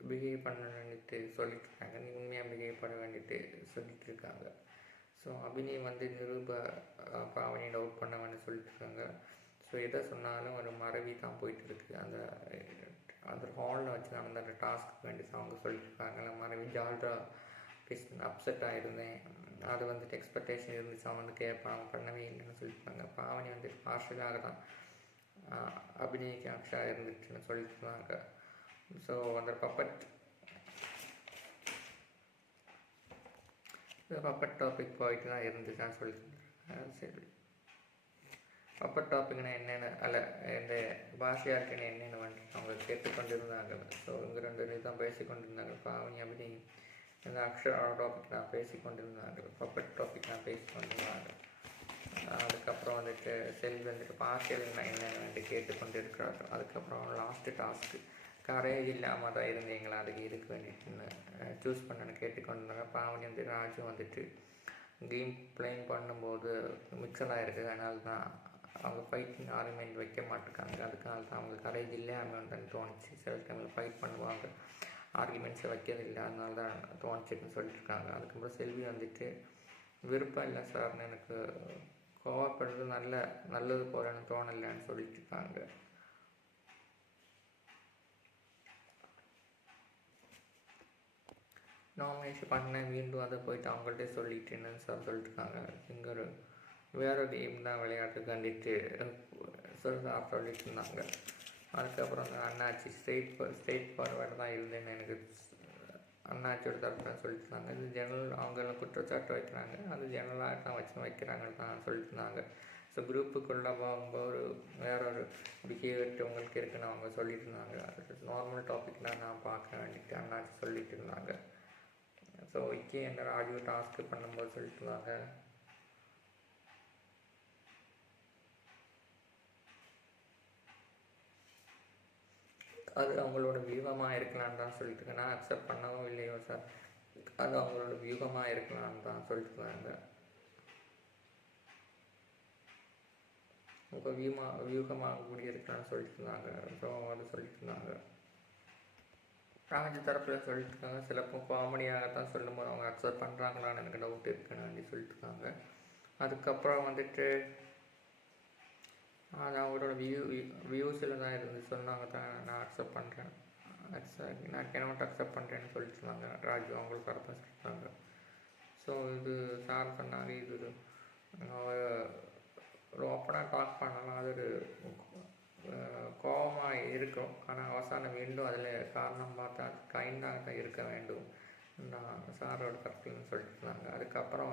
பிஹேவ் பண்ண வேண்டிட்டு சொல்லிட்டு இருக்காங்க. நீ உண்மையாக பிஹேவ் பண்ண வேண்டிட்டு சொல்லிட்டு இருக்காங்க. ஸோ அபிநய் வந்து நிரூப பாவனை டவுட் பண்ணவன்னு சொல்லிட்டுருக்காங்க. ஸோ எதை சொன்னாலும் ஒரு மறவி தான் போயிட்டுருக்கு. அந்த ஹாலில் வச்சு நான் வந்து அந்த டாஸ்க்கு வேண்டி அவங்க சொல்லிட்டுருக்காங்க. மறவி ஜால்ரா அப்செட்டாக இருந்தேன். அது வந்துட்டு எக்ஸ்பெக்டேஷன் இருந்துச்சு. அவன் வந்து கேட்பான் பண்ணவே இல்லைன்னு சொல்லியிருக்காங்க. பாவனி வந்துட்டு பார்ஷலாக தான் அபிநய்க்கு அக்ஷா இருந்துச்சுன்னு சொல்லிட்டுருந்தாங்க. ஸோ அந்த பப்பட் டாபிக் போயிட்டு தான் இருந்துச்சான்னு சொல்லியிருந்தேன். சரி, பப்பட் டாபிக்னா என்னென்னு இந்த பாஷையாட்டுன்னு என்னென்னு வந்துட்டு அவங்க கேட்டுக்கொண்டு இருந்தாங்க. ஸோ இங்கே 2 பேர் தான் பேசிக்கொண்டிருந்தாங்க. பாவனி அப்படி இந்த அக்ஷரா டாபிக் நான் பேசிக்கொண்டிருந்தாங்க. பப்பட் டாபிக் நான் பேசிக்கொண்டிருந்தாங்க. அதுக்கப்புறம் வந்துட்டு செல்வி வந்துட்டு பாஷையல்னா என்னென்னு வந்துட்டு கேட்டுக்கொண்டு இருக்கிறார்கள். அதுக்கப்புறம் லாஸ்ட்டு டாஸ்க்கு கரேஜ் இல்லாமல் தான் இருந்தீங்களா, அதுக்கு இதுக்கு வேண்டிட்டுன்னு சூஸ் பண்ணணும்னு கேட்டுக்கொண்டாங்க. பாவனி வந்து ராஜு வந்துட்டு கேம் பிளேயிங் பண்ணும்போது மிக்சராக இருக்குது. அதனால தான் அவங்க ஃபைட்டிங் ஆர்குமெண்ட் வைக்க மாட்டேங்காங்க. அதுக்காக தான் அவங்க கரேஜ் இல்லாமல் தான் தோணுச்சு. சில டைமில் ஃபைட் பண்ணுவாங்க, ஆர்குமெண்ட்ஸை வைக்கிறதில்லை, அதனால தான் தோணுச்சுன்னு சொல்லிட்டுருக்காங்க. அதுக்கப்புறம் செல்வி வந்துட்டு விருப்பம் இல்லை சார்னு எனக்கு கோவப்படுறது நல்லது போலன்னு தோணலைன்னு சொல்லிட்டு இருக்காங்க. நாமினேஷன் பண்ணேன் மீண்டும் அதை போயிட்டு அவங்கள்ட்ட சொல்லிட்டேன்னு சார் சொல்லிட்டுருக்காங்க. இங்கே வேறு கேம் தான் விளையாட்டு கண்டிட்டு சொல்லிட்டு இருந்தாங்க. அதுக்கப்புறம் அந்த அண்ணாச்சி ஸ்ட்ரெயிட் ஃபார்வேர்டு தான் இருந்தேன்னு எனக்கு அண்ணாச்சியோட தரப்புன்னு சொல்லிட்டுருந்தாங்க. இது ஜெனரல் அவங்கெல்லாம் குற்றச்சாட்டு வைக்கிறாங்க. அது ஜெனரலாக தான் வைக்கிறாங்கன்னு தான் சொல்லிட்டுருந்தாங்க. ஸோ குரூப்புக்குள்ளே போகும்போது வேற ஒரு பிஹேவியர் உங்களுக்கு இருக்குன்னு அவங்க சொல்லிட்டு இருந்தாங்க. அது நார்மல் டாபிக் தான் நான் பார்க்க வேண்டிட்டு அண்ணாச்சி சொல்லிட்டு இருந்தாங்க. ஸோ விக்கி என்ற ஆடியோ டாஸ்க்கு பண்ணும்போது சொல்லிட்டு இருந்தாங்க. அது அவங்களோட வியூகமாக இருக்கலான்னு தான் சொல்லிட்டு நான் அக்செப்ட் பண்ணவும் இல்லையோ சார், அது அவங்களோட வியூகமாக இருக்கலான்னு தான் சொல்லிட்டு இருந்தாங்க. உங்கள் வியூகமாக கூடி இருக்கலான்னு சொல்லிட்டு இருந்தாங்க. ஸோ அது சொல்லிட்டு இருந்தாங்க. ராஜ தரப்பில் சொல்லிட்டு இருக்காங்க. சிலப்போ காமெடியாகத்தான் சொல்லும்போது அவங்க அக்செப்ட் பண்ணுறாங்களான்னு எனக்கு டவுட் இருக்குன்னு சொல்லிட்டு இருக்காங்க. அதுக்கப்புறம் வந்துட்டு அது அவரோட வியூஸில் தான் இருந்து சொன்னாங்க தான் நான் அக்செப்ட் பண்ணுறேன். நான் கெனாட் அக்செப்ட் பண்ணுறேன்னு சொல்லிட்டுருந்தாங்க. ராஜு அவங்களுக்கு அர்த்தம் சொல்லிட்டாங்க. ஸோ இது சார் சொன்னாங்க, இது ஒரு ஓப்பனாக டாக் பண்ணலாம், அது ஒரு கோபமாக இருக்கும். ஆனால் அவசானம் மீண்டும் அதில் காரணம் பார்த்தா கைண்டாக தான் இருக்க வேண்டும் நான் சாரோட கருத்துன்னு சொல்லிட்டு இருந்தாங்க. அதுக்கப்புறம்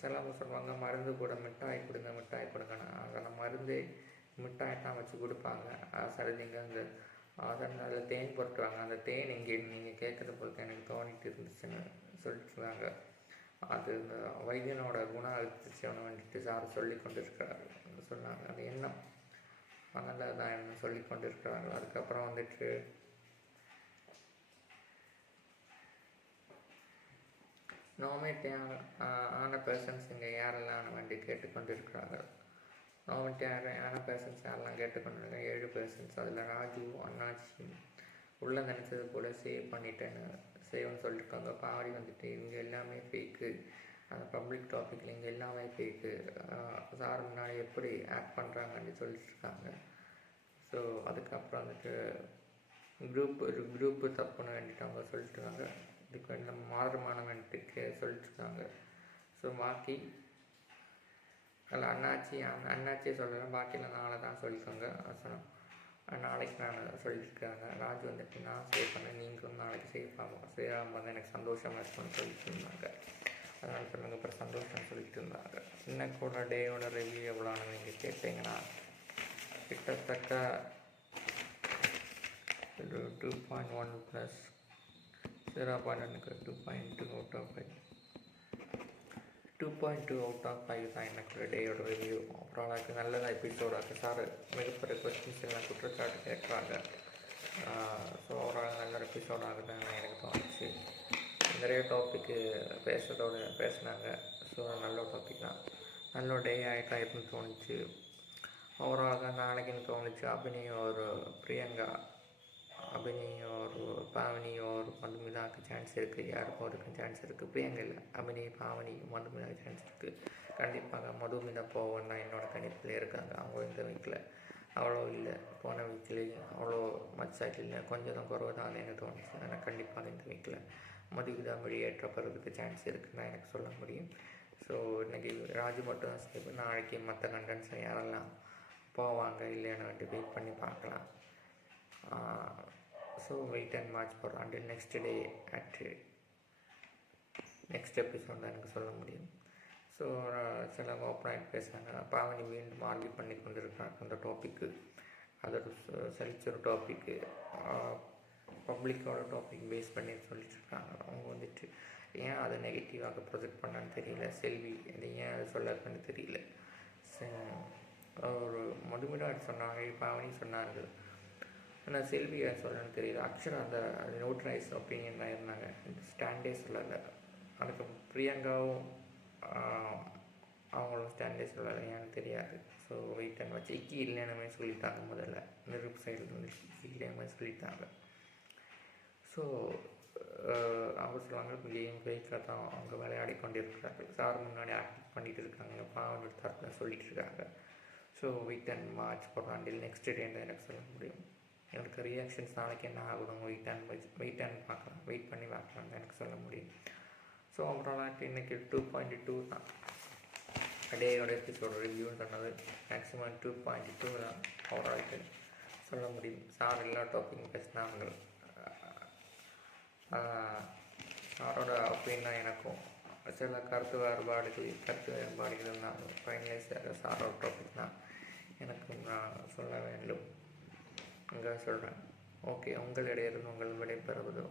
சிலவங்க சொல்லுவாங்க, மருந்து கூட மிட்டாய் கொடுங்கண்ணா. அதெல்லாம் மருந்தே மிட்டாய் தான் வச்சு கொடுப்பாங்க. சரிங்க, அதில் தேன் பொறுத்துவாங்க. அந்த தேன் இங்கே நீங்கள் கேட்குறது பொறுத்து எனக்கு தோணிட்டு இருந்துச்சுன்னு சொல்லிட்டு இருந்தாங்க. அது இந்த வைத்தியனோட குணம் அழுத்திச்சு சார் சொல்லி கொண்டு இருக்கிறாரு சொன்னாங்க. அது எண்ணம் அதனால் தான் என்ன சொல்லி கொண்டு இருக்கிறாங்க. அதுக்கப்புறம் நாமினேட் ஆன பர்சன்ஸ் இங்கே யாரெல்லாம் கேட்டுக்கொண்டு இருக்கிறார்கள். நாமினேட் ஆன பர்சன்ஸ் யாரெல்லாம் கேட்டுக்கொண்டு 7 பர்சன்ஸ். அதில் ராஜு, அண்ணாச்சி உள்ளே நினச்சது கூட சேவ்னு சொல்லியிருக்காங்க. பாடி இங்கே எல்லாமே ஃபேக்கு, அந்த பப்ளிக் டாப்பிக்கில் இங்கே எல்லாமே ஃபேக்கு, சார் முன்னாடி எப்படி ஆக்ட் பண்ணுறாங்கன்னு சொல்லிட்டுருக்காங்க. ஸோ அதுக்கப்புறம் குரூப்பு தப்புன்னு அவங்க சொல்லிட்டுருக்காங்க. இதுக்கு இந்த மாறுமானவன்ட்டுக்கு சொல்லிட்டுருக்காங்க. ஸோ பாக்கி அதில் அண்ணாச்சியே சொல்லலாம், பாக்கியில் நாளை தான் சொல்லிக்கோங்க. நாளைக்கு நான் சொல்லியிருக்காங்க. ராஜு நான் சேவ் பண்ணேன், நீங்களும் நாளைக்கு சேவாமல் வந்து எனக்கு சந்தோஷமாக இருக்கும்னு சொல்லிட்டு இருந்தாங்க. அதனால் சொல்லுங்க, அப்புறம் சந்தோஷம்னு சொல்லிட்டு இருந்தாங்க. இன்னைக்கூட டேயோட ரிவ்யூ எவ்வளோன்னு நீங்கள் கேட்டிங்கன்னா கிட்டத்தட்ட 2.1 + 0.1 2.2 அவுட் ஆஃப் 5. 2.2 அவுட் ஆஃப் 5 தான் எனக்கு டேயோட ரிவ்யூ. அப்புறம் எனக்கு நல்லதாக எபிசோடாக சார் மிகப்பெரிய கொஸ்டின்ஸ் எல்லாம் குற்றச்சாட்டு கேட்குறாங்க. ஸோ ஓவரால் நல்ல எபிசோடாக தான் எனக்கு தோணுச்சு. நிறைய டாப்பிக்கு பேசினாங்க. ஸோ நல்ல டாபிக் தான், நல்ல டே ஆகிட்டா எப்படின்னு தோணுச்சு. ஓவராலாக நாளைக்குன்னு தோணுச்சு. பிரியங்கா ஒரு பாவனி ஒரு மதுமிதாக்கு சான்ஸ் இருக்குது. யாருக்கும் அதுக்கும் சான்ஸ் இருக்குது. பிரியங்கா இல்லை, பாவனி மதுமிதாக்கு சான்ஸ் இருக்குது. கண்டிப்பாக மதுமிதா போவோன்னா என்னோட கணிப்பில் இருக்காங்க. அவங்க இந்த வீக்கில் அவ்வளோ இல்லை, போன வீக்லேயும் அவ்வளோ மச்சாச்சு இல்லை, கொஞ்சம் தான் குறவு தான் எனக்கு தோணுச்சு. ஆனால் கண்டிப்பாக இந்த வீக்கில் மதுமிதா வெளியேற்றப்படுறதுக்கு சான்ஸ் இருக்குதுன்னு எனக்கு சொல்ல முடியும். ஸோ இன்றைக்கி ராஜு மட்டும் தான் சேவ். நாளைக்கு மற்ற கண்டென்ட்ஸ் யாரெல்லாம் போவாங்க இல்லைன்னு வெயிட் பண்ணி பார்க்கலாம். So wait and watch for until next day at next episode தான் எனக்கு சொல்ல முடியும். ஸோ சில ஓப்பனாக பேசுகிறாங்க. பாவனி மீண்டும் ஆர்கியூ பண்ணி கொண்டு இருக்காங்க அந்த டாப்பிக்கு. அது ஒரு செல்ச்சர் டாப்பிக்கு, பப்ளிக்கோட டாபிக் பேஸ் பண்ணி சொல்லிட்டுருக்காங்க. அவங்க ஏன் அதை நெகட்டிவாக ப்ரொஜெக்ட் பண்ணான்னு தெரியல. செல்வி அது ஏன் அதை சொல்லன்னு தெரியல. ஒரு மதுமிதா சொன்னாங்க, பாவனி சொன்னாங்க, ஆனால் செல்வியை சொல்லணும்னு தெரியல. ஆக்சுவலாக அந்த நியூட்ரலைஸ் ஒப்பீனியன் தான் இருந்தாங்க, ஸ்டாண்டே சொல்லலை. அதுக்கு பிரியங்காவும் அவங்களும் ஸ்டாண்டே சொல்லலை, ஏன்னு தெரியாது. ஸோ வெயிட் அண்ட் வச்சு இக்கி இல்லைன்னு சொல்லிட்டாங்க. முதல்ல நிருப் சைடில் வந்து இக்கி இல்லைன்னு சொல்லிட்டாங்க. ஸோ அவங்க சொல்லுவாங்க, கேம் ஃபேக்காக தான் அவங்க விளையாடி கொண்டு இருக்கிறாங்க. சார் முன்னாடி ஆக்டிவ் பண்ணிகிட்டு இருக்காங்க, பாவன் எடுத்தாருன்னு சொல்லிட்டு இருக்காங்க. So wait and watch for until next டேன்னு எனக்கு சொல்ல முடியும். எனக்கு ரியாக்ஷன்ஸ் நாளைக்கு என்ன ஆகணும், வெயிட் அண்ட் பார்க்கலாம், வெயிட் பண்ணி பார்க்கலாம் தான் எனக்கு சொல்ல முடியும். ஸோ ஓவராலாக இன்றைக்கி 2.2 தான் டேயோட எபிசோட ரிவ்யூன்னு சொன்னது. மேக்ஸிமம் 2.2 தான் ஓவராலுக்கு சொல்ல முடியும். சார் எல்லா டாப்பிக்கும் பேசினாங்க. சாரோட ஒப்பீனியன் எனக்கும் சில கருத்து வேறுபாடுகள் இருந்தாலும் ஃபைனலைஸ் சாரோட டாபிக் தான் எனக்கும் நான் சொல்ல வேண்டும். அங்கே சொல்கிறேன். ஓகே, உங்களிடையிலிருந்து உங்கள் விடைபெறுவது